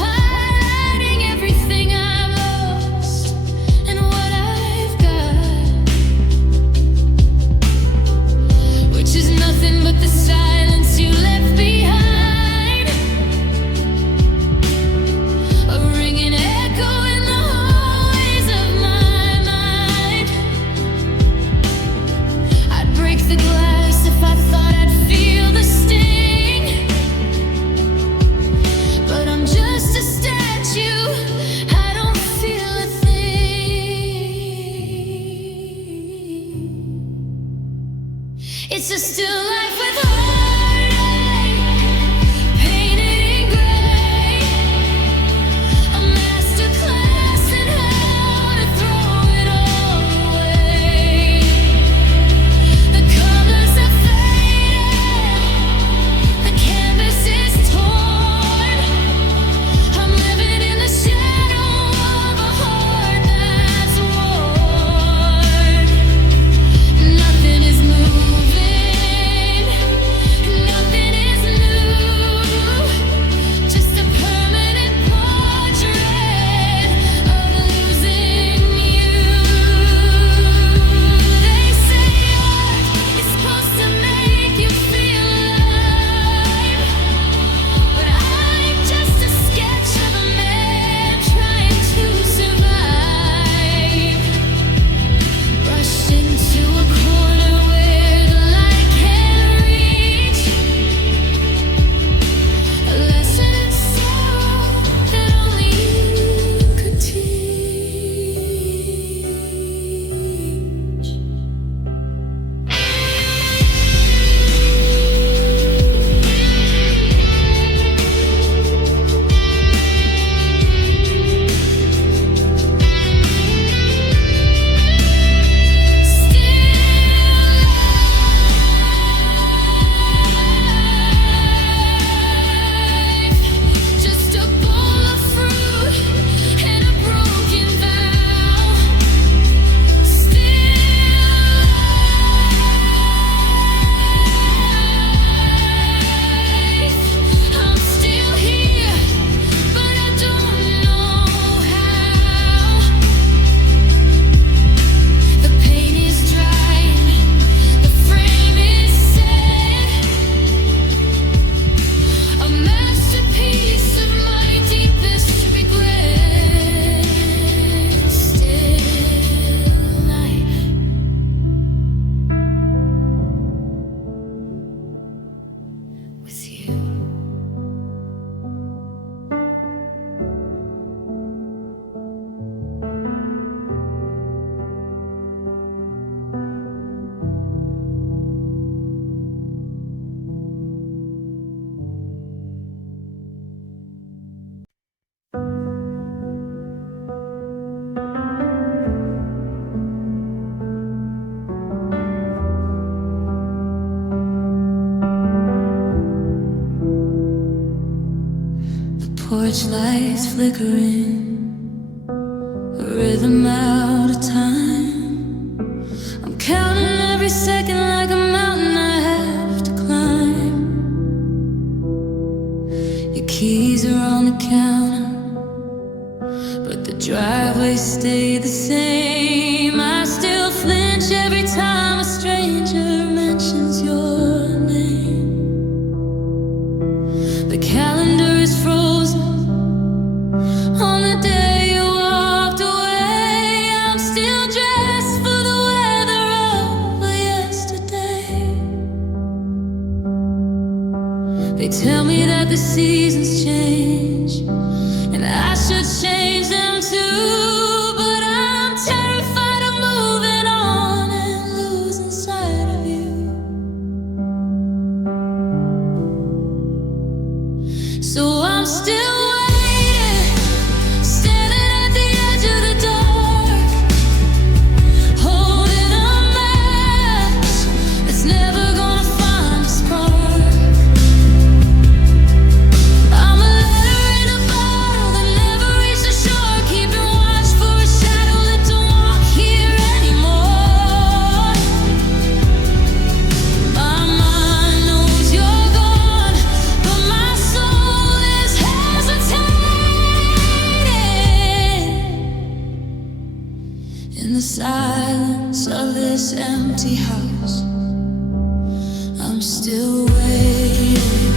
highlighting everything I've lost and what I've got, which is nothing but the silence you left behind, a ringing echo in the hallways of my mind. I'd break the glass if I thought I'd feel the sting, but I'm just a statue, I don't feel a thing. It's a still life with heartache, painted in gray, a masterclass in how to throw it all away. The colors are faded, the canvas is torn. I'm living in the shadow of a heart that's worn. Nothing is moving, nothing is new, just a permanent portrait of losing you. They say art is supposed to make you feel alive, but I'm just a sketch of a man trying to survive, brushed into a corner where the light can't reach, a lesson in sorrow that only you could teach. Just a bowl of fruit and a broken vow. Still life. I'm still here, but I don't know how. The pain is drying, the frame is set, a masterpiece of my deepest regret. Still life with you. The porch lights flickering, rhythm out of time. I'm counting every second like a mountain I have to climb. Your keys are on the counter, but the driveway stayed the same. I still flinch every time a stranger mentions your name. The calendar is frozen on the day you walked away. I'm still dressed for the weather of yesterday. They tell me that the seasons change, and I should change them too. But I'm terrified of moving on and losing sight of you. So I'm still waiting, standing at the edge of the dark, holding a match that's never gonna find a spark. I'm a letter in a bottle that never reached the shore, keeping watch for a shadow that don't walk here anymore. My mind knows you're gone, but my soul is hesitating. In the silence of this empty house, I'm still waiting.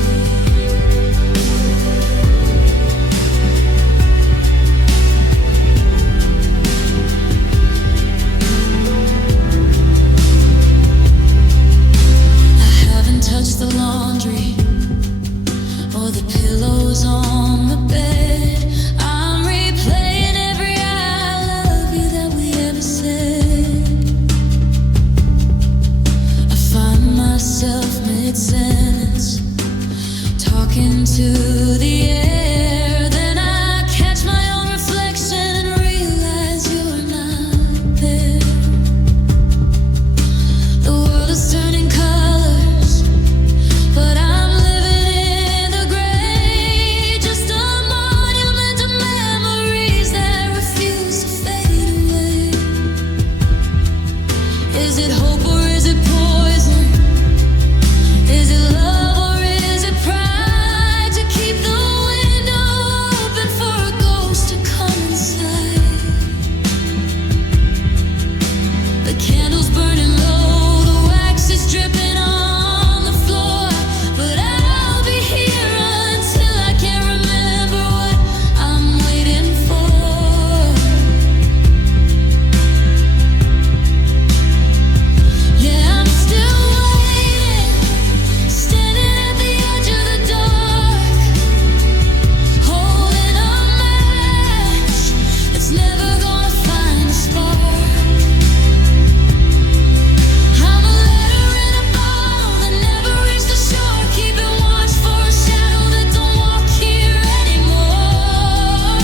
I haven't touched the laundry or the pillows on the bed. I'm replaying every I love you that we ever said. I find myself mid-sentence, talking to the air. Then I catch my own reflection and realize you're not there. The world is turning colors, but I'm living in the gray. Just a monument of memories that refuse to fade away. Is it hope or is it poison? Is it love or is it pride? To keep the window open for a ghost to come inside. The candle's burning low, the wax is dripping on the floor, but I'll be here until I can't remember what I'm waiting for. Yeah, I'm still waiting, standing at the edge of the dark, holding a match that's never gonna find a spark. I'm a letter in a bottle that never reached the shore, keeping watch for a shadow that don't walk here anymore.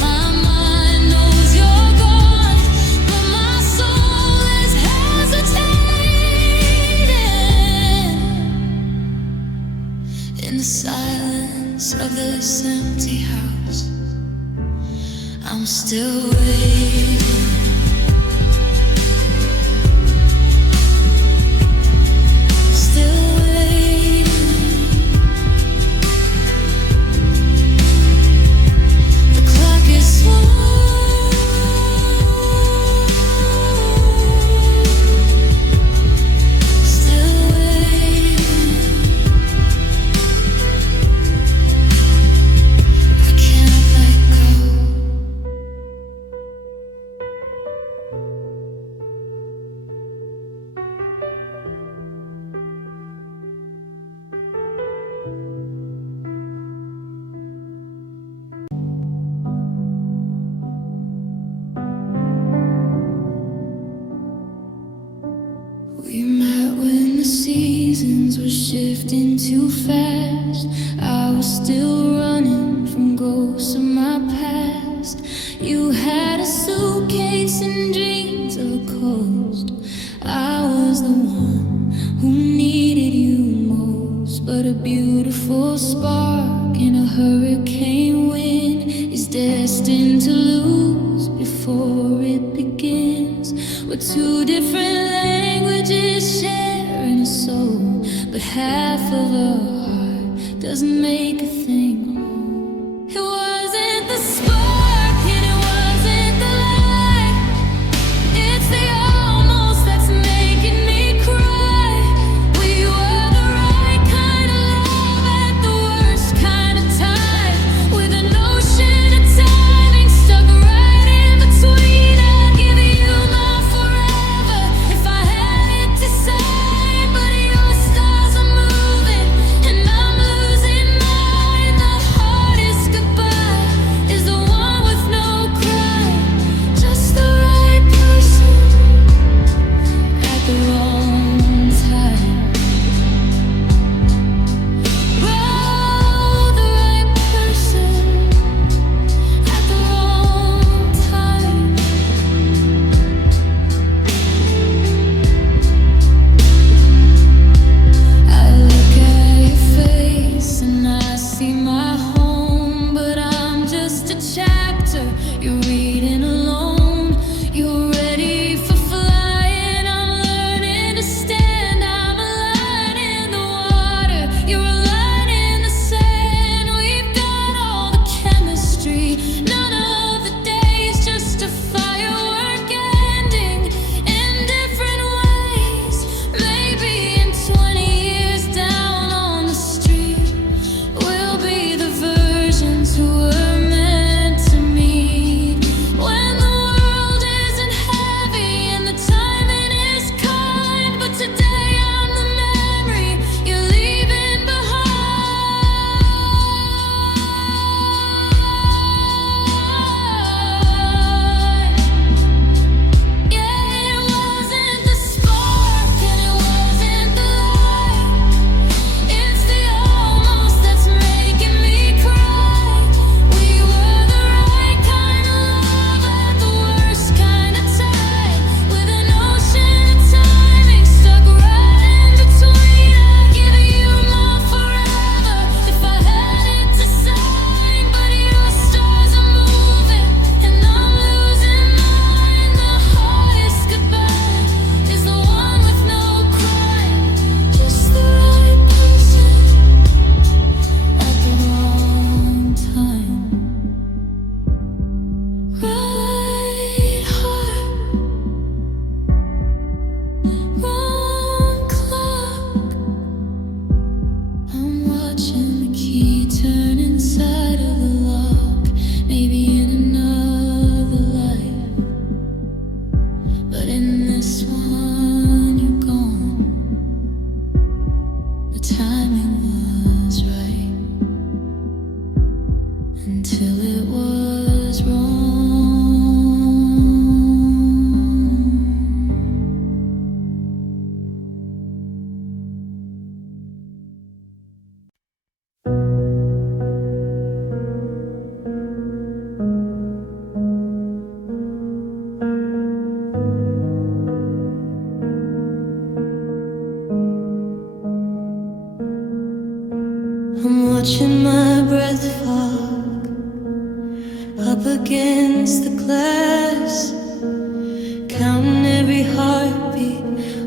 My mind knows you're gone, but my soul is hesitating. In the silence of this empty house, I'm still waiting. Still waiting. The clock is slow. Still waiting. I can't let go. We met when the seasons were shifting too fast. I was still running from ghosts of my past. You had a suitcase and dreams of a coast. I was the one who needed you most, but a beautiful spark in a hurricane wind is destined to We're two different languages sharing a soul, but half of a heart doesn't make a thing. It wasn't the spark and it wasn't the light. It's the almost that's making me cry. We were the right kind of love at the worst kind of time, with an ocean of timing stuck right in between. I'd give you my forever if I had it to say, but your stars are moving and I'm losing mine. The hardest goodbye is the one with no cry. Just the right person at the wrong time. Oh, the right person at the wrong time. I look at your face and I see my home, but I'm just a chapter you're reading alone. You're ready for flying, I'm learning to stand. I'm a line in the water, you're a line in the sand. We've got all the chemistry, none of the days, just a firework ending in different ways. Maybe in 20 years down on the street, we'll be the versions who were meant to meet. When the world isn't heavy and the timing is kind, but today I'm the memory you're leaving behind. Yeah, it wasn't the spark and it wasn't the light. It's the almost that's making me cry. We were the right kind of love at the worst kind of time, with an ocean of timing stuck right in between. I'd give you my forever if I had it to sign, but your stars are moving and I'm losing mine. The hardest goodbye is the one with no cry. Just the right person at the wrong time. Right heart, wrong clock. I'm watching the key turn inside of the lock, maybe in another life, but in this one you're gone. The timing was right until it was wrong. I'm watching my breath fog up against the glass, counting every heartbeat,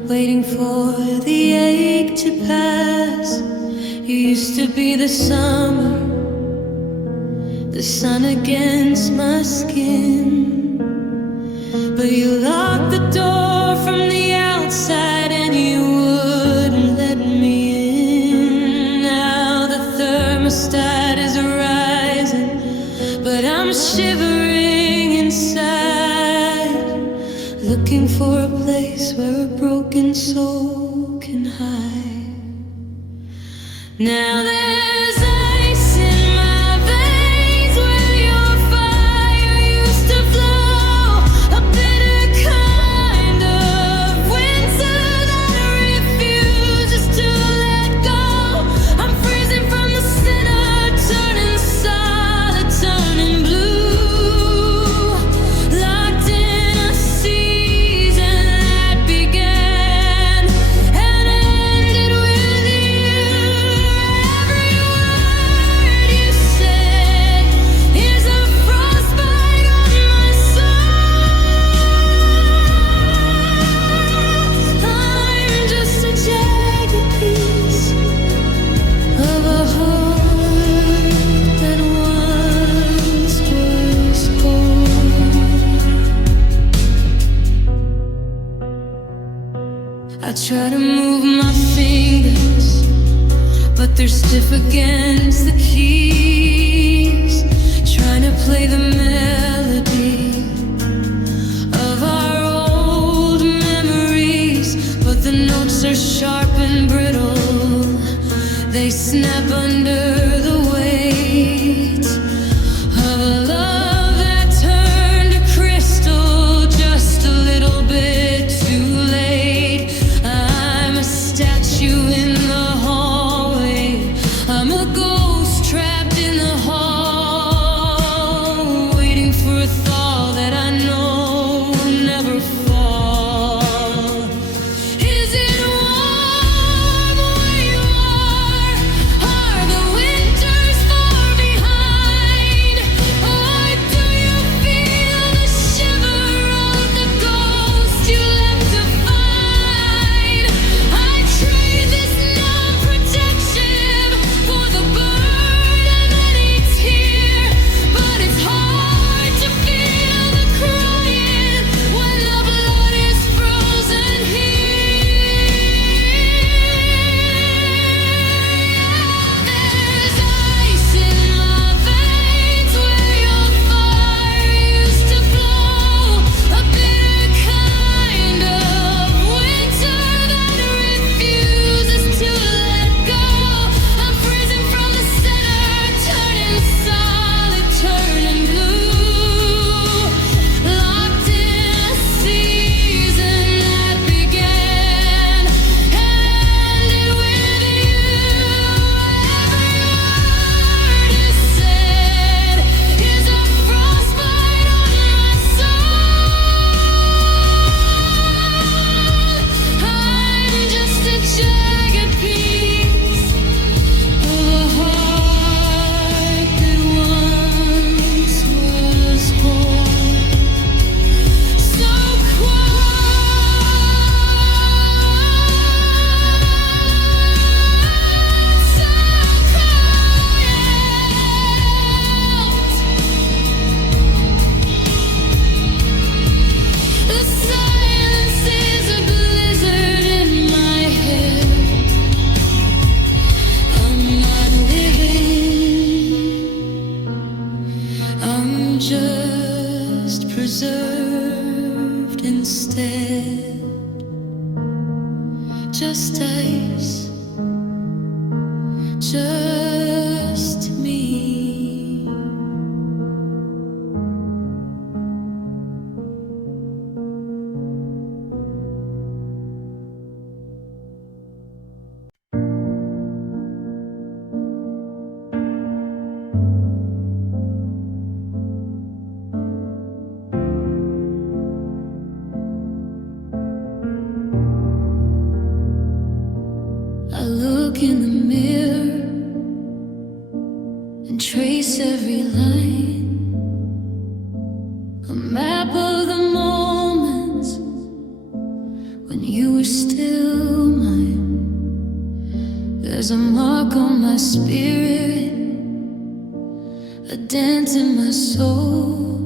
waiting for the ache to pass. You used to be the summer, the sun against my skin, but you locked the door from the outside and you wouldn't let me in. Now the thermostat is rising, but I'm shivering inside, looking for a place where a broken soul can hide. Now there's ice in my veins where your fire used to flow, a bitter kind of winter that refuses to let go. I'm freezing from the center, turning solid, turning blue, locked in a season that began and ended with you. Every try to move my fingers, but they're stiff against the keys. Trying to play the melody of our old memories, but the notes are sharp and brittle. They snap under the weight of a love that turned to crystal just a little bit too late. I'm a statue in the hallway. I'm a ghost trapped in the hall, waiting for a thaw that I know will never fall. Is it warm where you are? Are the winters far behind? Or do you feel the shiver of the ghost you left to find? I trade this numb protection for the burden that eats here, but it's hard to feel the crying when the blood is frozen here. There's ice in my veins where your fire used to flow, a bitter kind of winter that refuses to let go. I'm freezing from the center, turning solid, turning blue, locked in a season that began, ended with you. Every word is said is a frostbite on my soul. I'm just a jagged piece of a heart that once was whole. So the silence is a blizzard in my head. I'm not living, I'm just preserved instead. Just ice, just me. I look in the mirror and trace every line, a map of the moments when you were still mine. There's a mark on my spirit, a dent in my soul,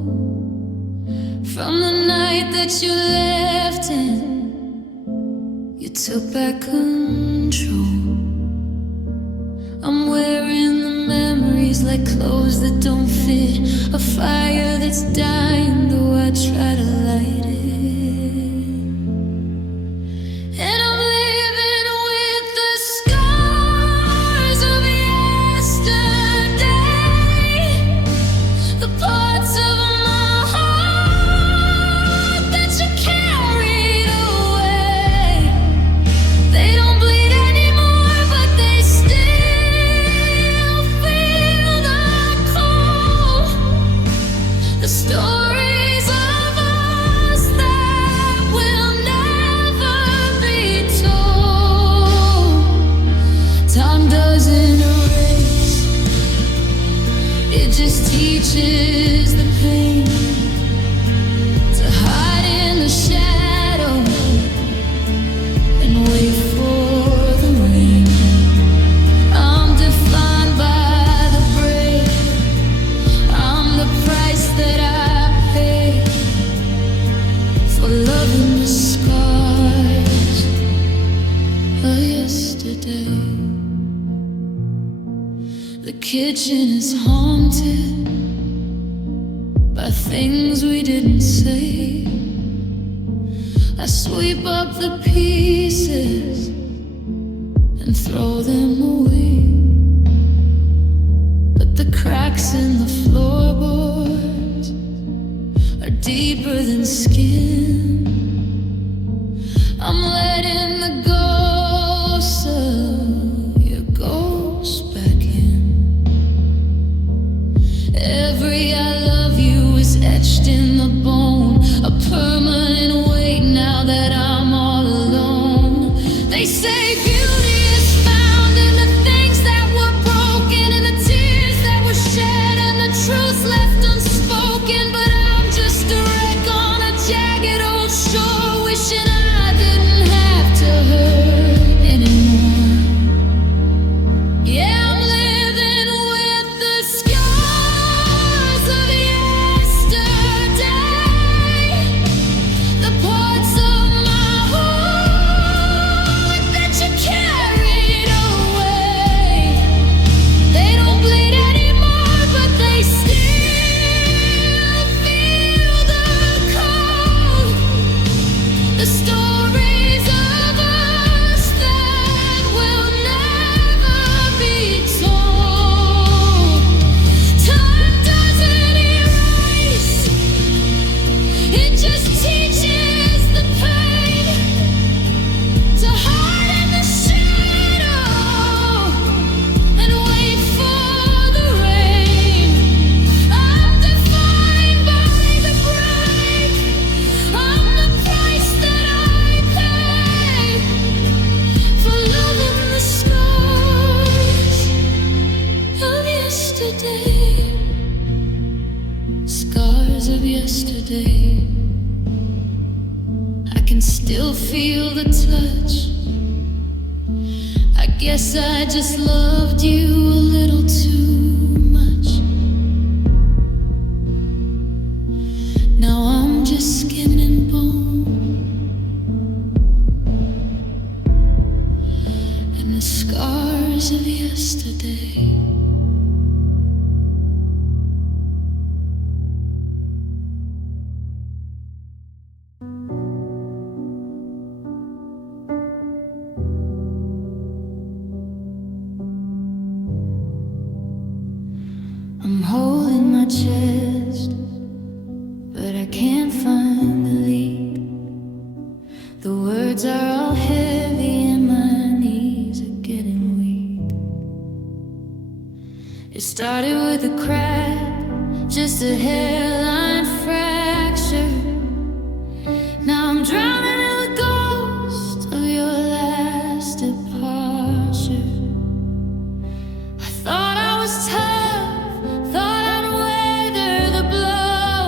from the night that you left in. You took back control. I'm wearing the memories like clothes that don't fit, a fire that's dying though I try to light it. And I'm living with the scars of yesterday, the parts of my heart that you carried away. They don't bleed anymore, but they still feel the cold. The stories of us that will never be told. Time doesn't erase, it just teaches the pain to hide in the shadow and wait for the rain. I'm defined by the brave. I'm the price that I pay for loving the scars kitchen is haunted by things we didn't say. I sweep up the pieces and throw them away, but the cracks in the floorboards are deeper than skin. I'm letting the ghosts of your ghost back in. Every I love you is etched in the bone, a permanent weight now that I'm all alone. They say beauty is found in the things that were broken, in the tears that were shed, and the truths left unspoken. But I'm just a wreck on a jagged old shore, wishing I didn't have to hurt anymore. Yeah, I'm living with the scars of yesterday, the parts of my heart that you carried away. They don't bleed anymore, but they still feel the cold. The stories of us that will never be told. Time doesn't erase, it just teaches the pain to harden the shadow and wait for the rain. I'm defined by the break. I'm the price that I pay for loving the scars of yesterday. Scars of yesterday. I can still feel the touch. I guess I just loved you a little too much. Now I'm just skin and bone, and the scars of yesterday. I'm holding my chest, but I can't find the lead. The words are all heavy and my knees are getting weak. It started with a crack, just a hairline fracture. Now I'm drowning in the ghost of your last departure. I thought I was tough, thought I'd weather the blow,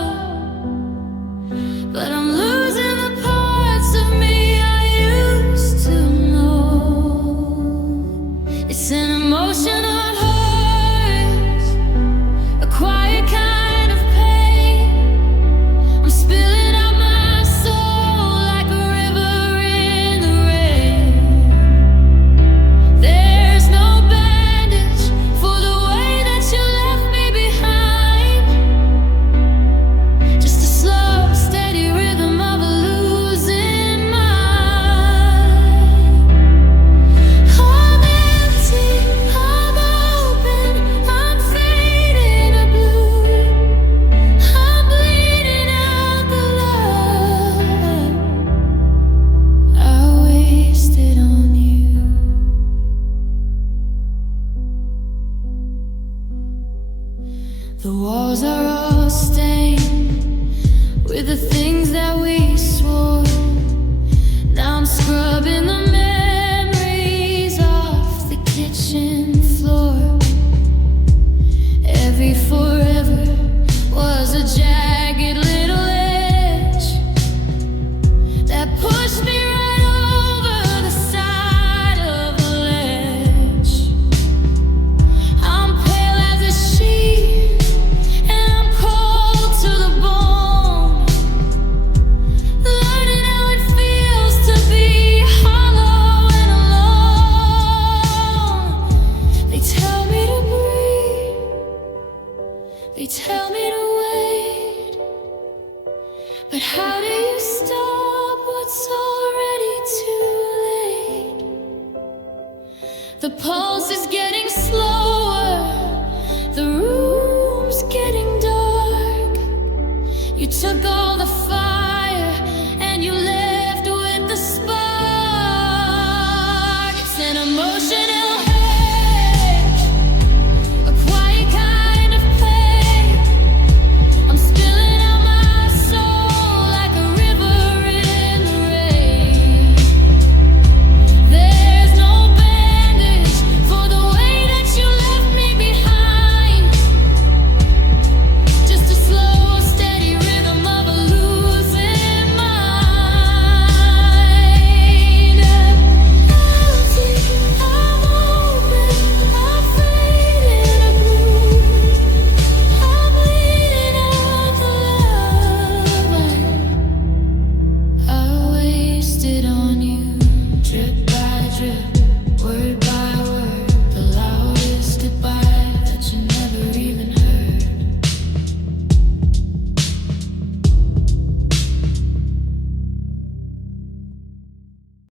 but I'm losing the parts of me I used to know. It's an emotion that hurts, a quiet kind of pain. I'm spilling out my soul like a river in the rain. There's no bandage for the way that you left me behind, just a slow, steady rhythm of a losing mind. I'm empty, I'm open, I'm fading to blue. I'm bleeding out the love I wasted on you. The walls are all stained with the things that we swore. Now I'm scrubbing the memories off the kitchen floor. Every forever was a jagged little edge that pushed me right over the side of a ledge. I'm pale as a sheet and I'm cold to the bone, learning how it feels to be hollow. They tell me to wait, but how do you stop what's already too late? The pulse is getting slow.